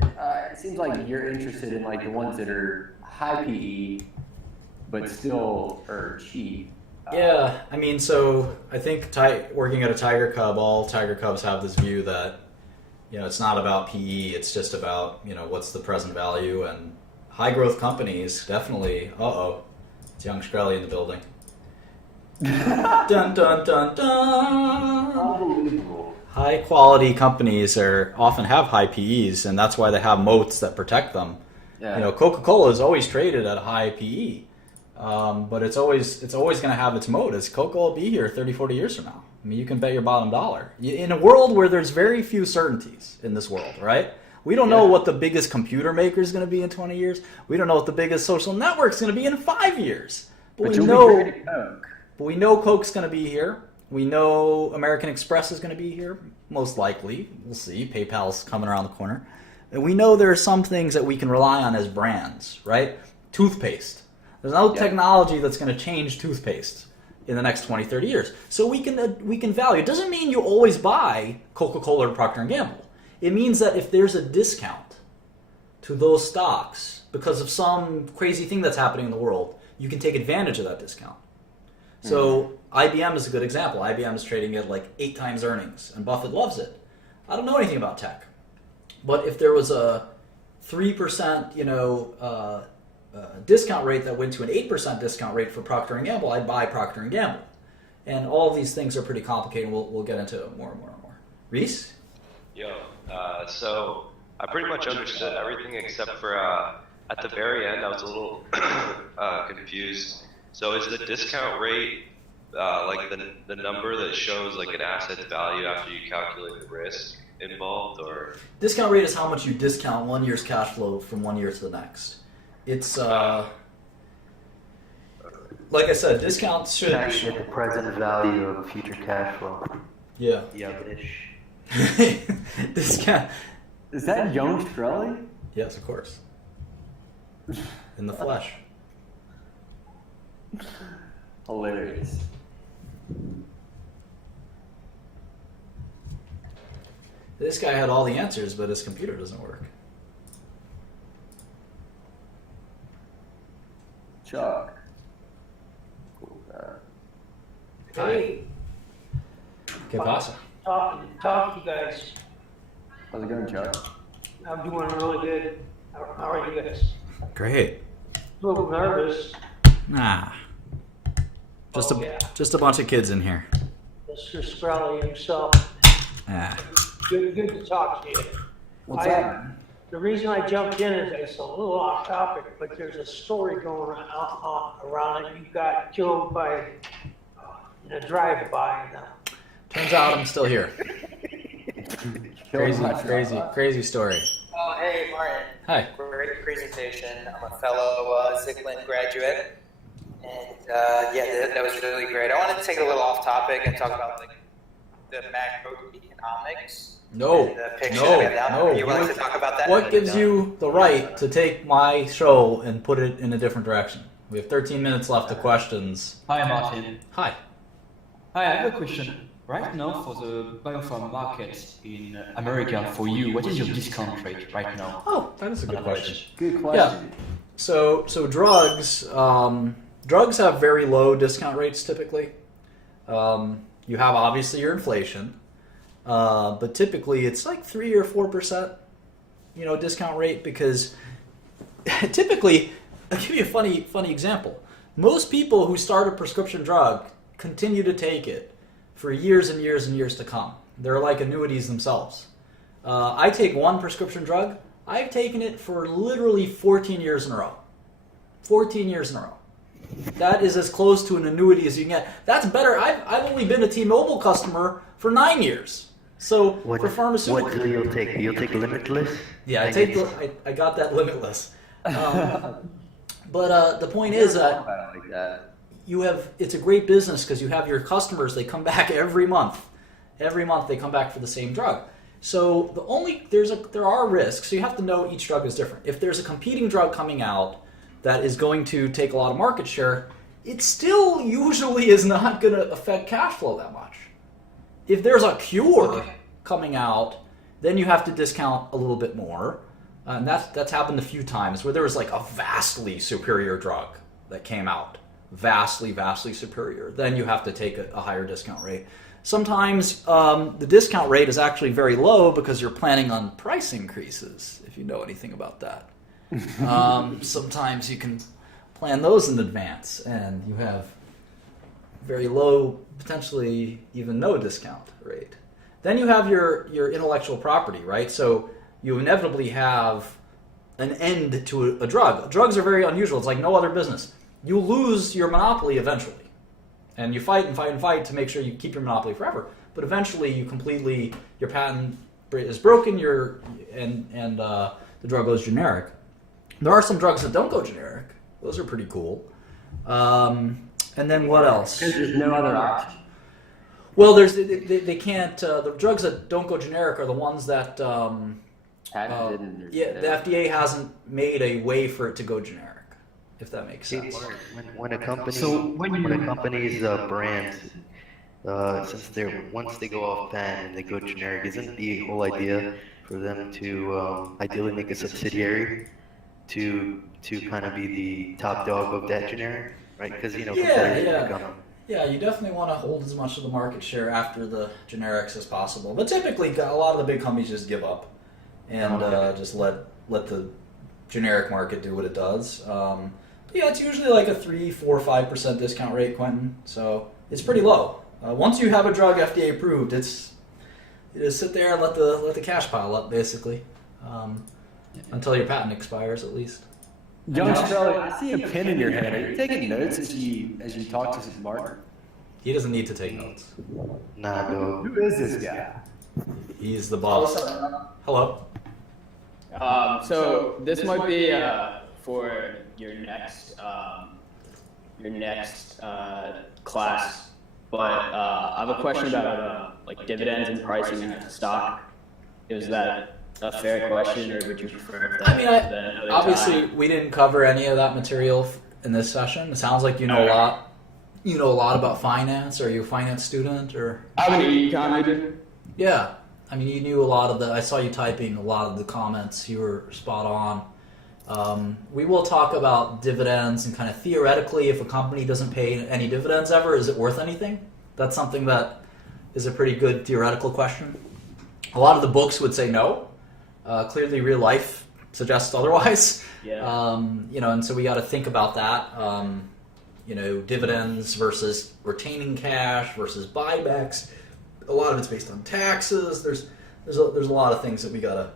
it seems like you're interested in the ones that are high PE, but still are cheap. Yeah, I mean, so I think working at a Tiger Cub, all Tiger Cubs have this view that it's not about PE. It's just about what's the present value, and high growth companies definitely. It's young Shkreli in the building. Dun dun dun dun. Unbelievable. High quality companies often have high PEs, and that's why they have moats that protect them. Yeah. You know, Coca-Cola is always traded at a high PE, but it's always going to have its moat. Is Coca-Cola will be here 30, 40 years from now? I mean, you can bet your bottom dollar. In a world where there's very few certainties in this world, right? We don't know what the biggest computer maker is going to be in 20 years. We don't know what the biggest social network is going to be in 5 years. But we know Coke's going to be here. We know American Express is going to be here, most likely. We'll see. PayPal's coming around the corner. And we know there are some things that we can rely on as brands, right? Toothpaste. There's no technology that's going to change toothpaste in the next 20, 30 years. So we can value. It doesn't mean you always buy Coca-Cola or Procter & Gamble. It means that if there's a discount to those stocks because of some crazy thing that's happening in the world, you can take advantage of that discount. So IBM is a good example. IBM is trading at like 8 times earnings, and Buffett loves it. I don't know anything about tech, but if there was a 3% discount rate that went to an 8% discount rate for Procter & Gamble, I'd buy Procter & Gamble. And all of these things are pretty complicated. We'll get into it more and more and more. Reese? So I pretty much understood everything except for at the very end I was a little confused. So is the discount rate like the number that shows like an asset's value after you calculate the risk involved, or? Discount rate is how much you discount 1 year's cash flow from 1 year to the next. It's like I said, discounts should Actually, the present value of future cash flow. Yeah. Ish. Discount. Is that young Shkreli? Yes, of course. In the flesh. Hilarious. This guy had all the answers, but his computer doesn't work. Chuck. Hey, ¿Qué pasa? talk to you guys. How's it going, Chuck? I'm doing really good. How are you guys? Great. A little nervous. Nah. Yeah. Just a bunch of kids in here. Mr. Shkreli himself. Ah. Good to talk to you. What's up? The reason I jumped in is it's a little off topic, but there's a story going around it. You got killed by in a drive-by. Turns out I'm still here. Crazy story. Oh, hey, Martin. Hi. Great presentation. I'm a fellow Zicklin graduate. And that was really great. I wanted to take it a little off topic and talk about like the macroeconomics. No. And the picture that we have down. Are you willing to talk about that? What gives you the right to take my show and put it in a different direction? We have 13 minutes left to questions. Hi, Martin. Hi. Hi, I have a question. Right now, for the biopharm market in America, for you, what is your discount rate right now? Oh, that is a good question. Good question. Yeah. So drugs have very low discount rates typically. You have obviously your inflation, but typically it's like 3 or 4%, discount rate, because typically, I'll give you a funny example. Most people who start a prescription drug continue to take it for years and years and years to come. They're like annuities themselves. I take one prescription drug. I've taken it for literally 14 years in a row. 14 years in a row. That is as close to an annuity as you can get. That's better. I've only been a T-Mobile customer for 9 years. So for pharmaceuticals. What do you take? You take Limitless? Yeah, I got that Limitless. But the point is that it's a great business because you have your customers. They come back every month. Every month they come back for the same drug. So there are risks. So you have to know each drug is different. If there's a competing drug coming out that is going to take a lot of market share, it still usually is not going to affect cash flow that much. If there's a cure coming out, then you have to discount a little bit more. And that's happened a few times where there was like a vastly superior drug that came out. Vastly superior. Then you have to take a higher discount rate. Sometimes the discount rate is actually very low because you're planning on price increases, if you know anything about that. Sometimes you can plan those in advance, and you have very low, potentially even no discount rate. Then you have your intellectual property, right? So you inevitably have an end to a drug. Drugs are very unusual. It's like no other business. You lose your monopoly eventually. And you fight and fight and fight to make sure you keep your monopoly forever. But eventually you completely, your patent is broken, and the drug goes generic. There are some drugs that don't go generic. Those are pretty cool. And then what else? Because there's no other option. Well, they can't. The drugs that don't go generic are the ones that the FDA hasn't made a way for it to go generic. If that makes sense. When a company, when a company's brand, since once they go off patent and they go generic, isn't the whole idea for them to ideally make a subsidiary to kind of be the top dog of that generic, right? Because Yeah, you definitely want to hold as much of the market share after the generics as possible. But typically, a lot of the big companies just give up and just let the generic market do what it does. Yeah, it's usually like a 3, 4, 5% discount rate, Quentin. So it's pretty low. Once you have a drug FDA approved, you just sit there and let the cash pile up, basically, until your patent expires, at least. Young Shkreli, I see a pen in your hand. Are you taking notes as you talk to Martin? He doesn't need to take notes. Nah, no. Who is this guy? He's the boss. Hello. So this might be for your next class, but I have a question about like dividends and pricing in stock. Is that a fair question, or would you prefer that? I mean, obviously, we didn't cover any of that material in this session. It sounds like you know a lot. You know a lot about finance. Are you a finance student, or? I'm an econ major. Yeah, I mean, you knew a lot of I saw you typing a lot of the comments. You were spot on. We will talk about dividends and kind of theoretically, if a company doesn't pay any dividends ever, is it worth anything? That's something that is a pretty good theoretical question. A lot of the books would say no. Clearly, real life suggests otherwise. Yeah. And so we got to think about that. Dividends versus retaining cash versus buybacks. A lot of it's based on taxes. There's a lot of things that we got to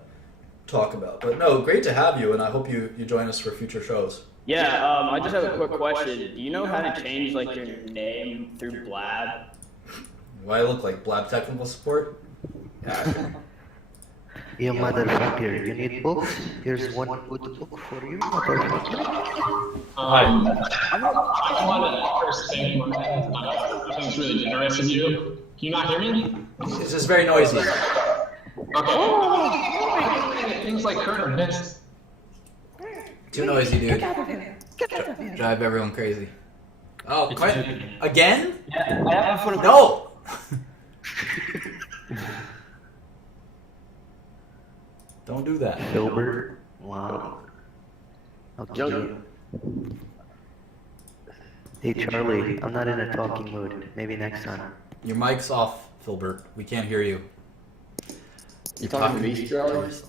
talk about. But no, great to have you, and I hope you join us for future shows. Yeah. I just have a quick question. Do you know how to change like your name through Blab? Why I look like Blab technical support? You motherfucker, you need books? Here's one good book for you, motherfucker. I want to first thank Martin. I think it's really generous of you. Can you not hear me? It's just very noisy. Okay. Things like current events. Too noisy, dude. Drive everyone crazy. Oh, again? Yeah. No! Don't do that. Filbert? Wow. Okay. Hey Charlie, I'm not in a talking mood. Maybe next time. Your mic's off, Filbert. We can't hear you. You talking to me, Shkreli?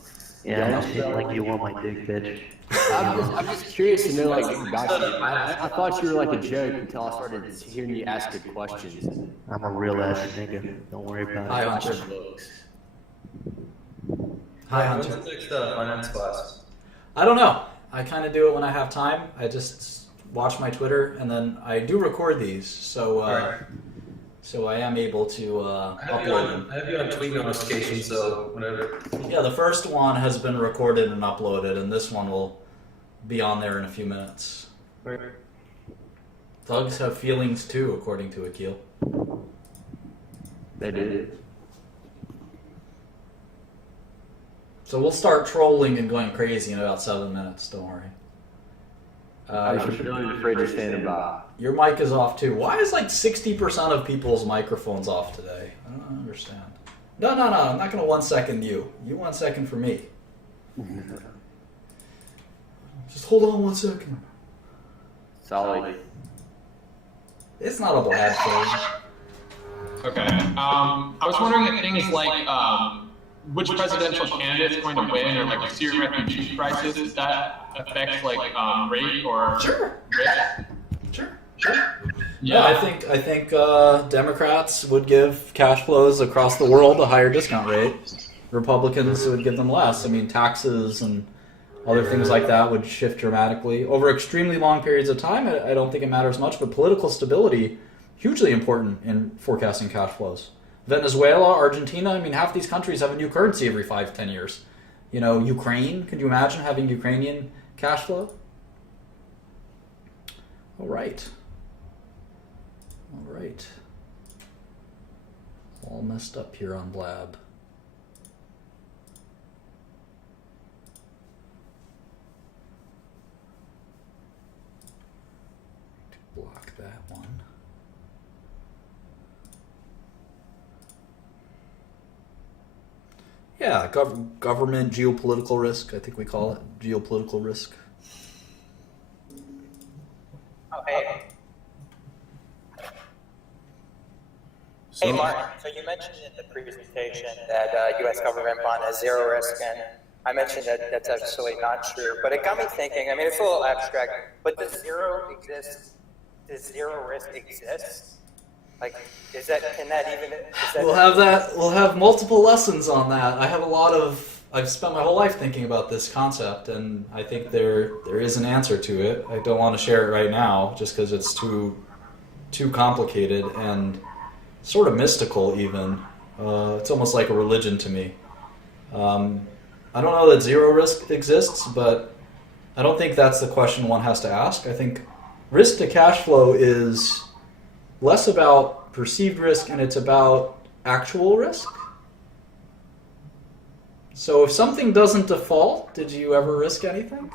Yeah, I seem like you want my dick, bitch. I'm just curious to know, like, about you. I thought you were like a joke until I started hearing you ask good questions. I'm a real ass nigga. Don't worry about it. Hi, Hunter. Hi, Hunter. When's the next finance class? I don't know. I kind of do it when I have time. I just watch my Twitter, and then I do record these, so I am able to upload them. I have you on tweet notifications, so whenever. Yeah, the first one has been recorded and uploaded, and this one will be on there in a few minutes. Right. Thugs have feelings too, according to Akil. They did. So we'll start trolling and going crazy in about 7 minutes, don't worry. I was really afraid to stand by. Your mic is off too. Why is like 60% of people's microphones off today? I don't understand. No, I'm not going to 1 second you. You 1 second for me. Just hold on 1 second. Solid. It's not a bad thing. Okay. I was wondering if things like which presidential candidate is going to win, or like Syrian refugee crisis, does that affect like rate or Sure. risk? Sure. Yeah, I think Democrats would give cash flows across the world a higher discount rate. Republicans would give them less. I mean, taxes and other things like that would shift dramatically. Over extremely long periods of time, I don't think it matters much, but political stability, hugely important in forecasting cash flows. Venezuela, Argentina, I mean, half these countries have a new currency every 5-10 years. You know, Ukraine, could you imagine having Ukrainian cash flow? All right. All messed up here on Blab. Block that one. Yeah, government geopolitical risk, I think we call it geopolitical risk. Okay. Hey, Martin, so you mentioned in the presentation that U.S. government bond has zero risk, and I mentioned that that's absolutely not true. But it got me thinking, I mean, it's a little abstract, but does zero exist? Does zero risk exist? Like, can that even... We'll have multiple lessons on that. I've spent my whole life thinking about this concept, and I think there is an answer to it. I don't want to share it right now, just because it's too complicated and sort of mystical even. It's almost like a religion to me. I don't know that zero risk exists, but I don't think that's the question one has to ask. I think risk to cash flow is less about perceived risk and it's about actual risk. So if something doesn't default, did you ever risk anything?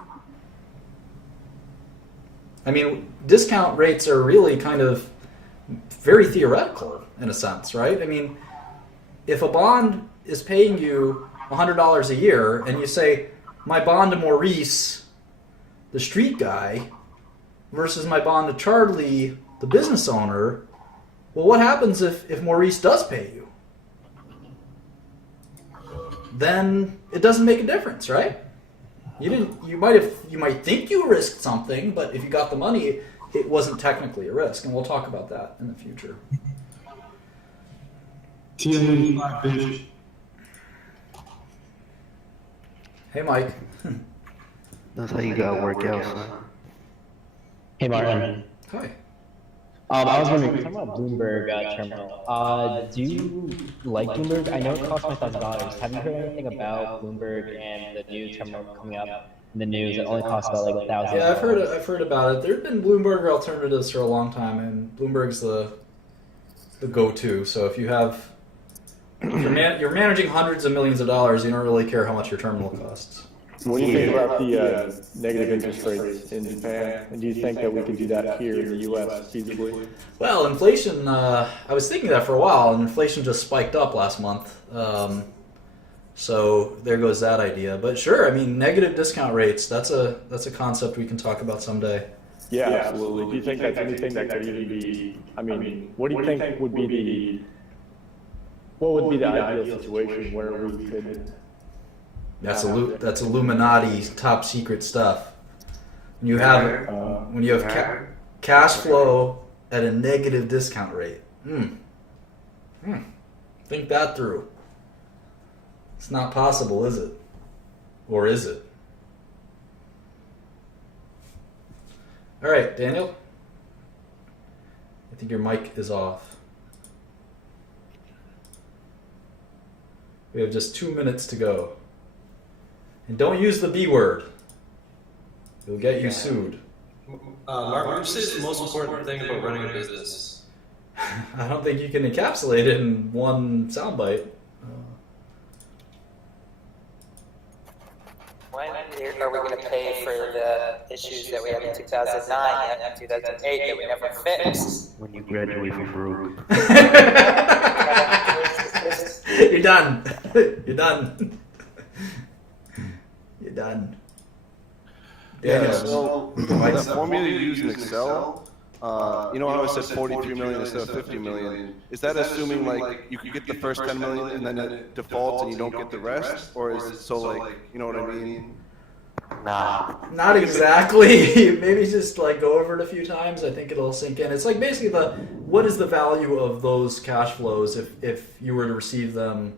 I mean, discount rates are really kind of very theoretical in a sense, right? I mean, if a bond is paying you $100 a year and you say, my bond to Maurice, the street guy, versus my bond to Charlie, the business owner, well, what happens if Maurice does pay you? Then it doesn't make a difference, right? You might think you risked something, but if you got the money, it wasn't technically a risk, and we'll talk about that in the future. Hey, Mike. That's how you gotta work out, son. Hey, Martin. Hi. I was wondering, talking about Bloomberg terminal. Do you like Bloomberg? I know it costs $5,000. Have you heard anything about Bloomberg and the new terminal coming up in the news? It only costs about like $1,000. Yeah, I've heard about it. There have been Bloomberg alternatives for a long time, and Bloomberg's the go-to. So if you're managing hundreds of millions of dollars, you don't really care how much your terminal costs. What do you think about the negative interest rates in Japan? And do you think that we could do that here in the U.S. feasibly? Well, inflation, I was thinking that for a while, and inflation just spiked up last month. So there goes that idea. But sure, I mean, negative discount rates, that's a concept we can talk about someday. Yeah, absolutely. Do you think that's anything that could even be, I mean, what do you think would be the ideal situation where we could... That's Illuminati top secret stuff. When you have cash flow at a negative discount rate. Think that through. It's not possible, is it? Or is it? All right, Daniel. I think your mic is off. We have just 2 minutes to go. And don't use the B word. You'll get you sued. Mark, what would you say is the most important thing about running a business? I don't think you can encapsulate it in one soundbite. When are we going to pay for the issues that we had in 2009 and 2008 that we never fixed? When you graduate from Baruch. You're done. You're done. You're done. Yeah, so that formula you use in Excel, you know how I said 43 million instead of 50 million? Is that assuming like you could get the first 10 million and then it defaults and you don't get the rest? Or is it so like, you know what I mean? Nah. Not exactly. Maybe just like go over it a few times. I think it'll sink in. It's like basically what is the value of those cash flows if you were to receive them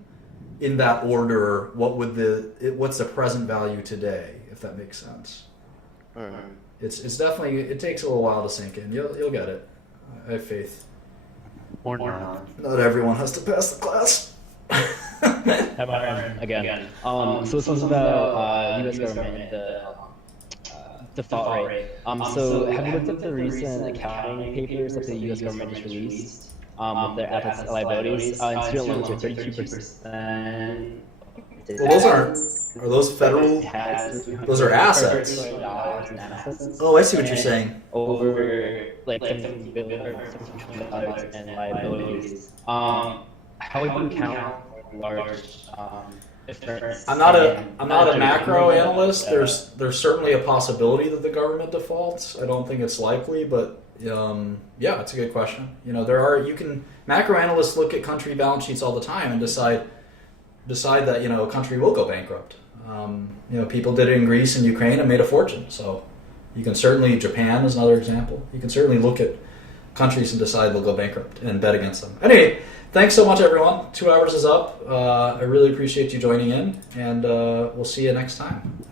in that order? What's the present value today? If that makes sense. All right. It's definitely, it takes a little while to sink in. You'll get it. I have faith. Or not. Not everyone has to pass the class. Again. So this was about U.S. government and the default rate. So have you looked at the recent accounting papers that the U.S. government just released with their assets and liabilities? Student loans are 32%. Well, are those federal? Those are assets. Oh, I see what you're saying. Over like $17 billion or $17 trillion in liabilities. How would you count large difference? I'm not a macro analyst. There's certainly a possibility that the government defaults. I don't think it's likely, but yeah, it's a good question. Macro analysts look at country balance sheets all the time and decide that a country will go bankrupt. People did it in Greece and Ukraine and made a fortune. So you can certainly, Japan is another example. You can certainly look at countries and decide they'll go bankrupt and bet against them. Anyway, thanks so much, everyone. 2 hours is up. I really appreciate you joining in, and we'll see you next time.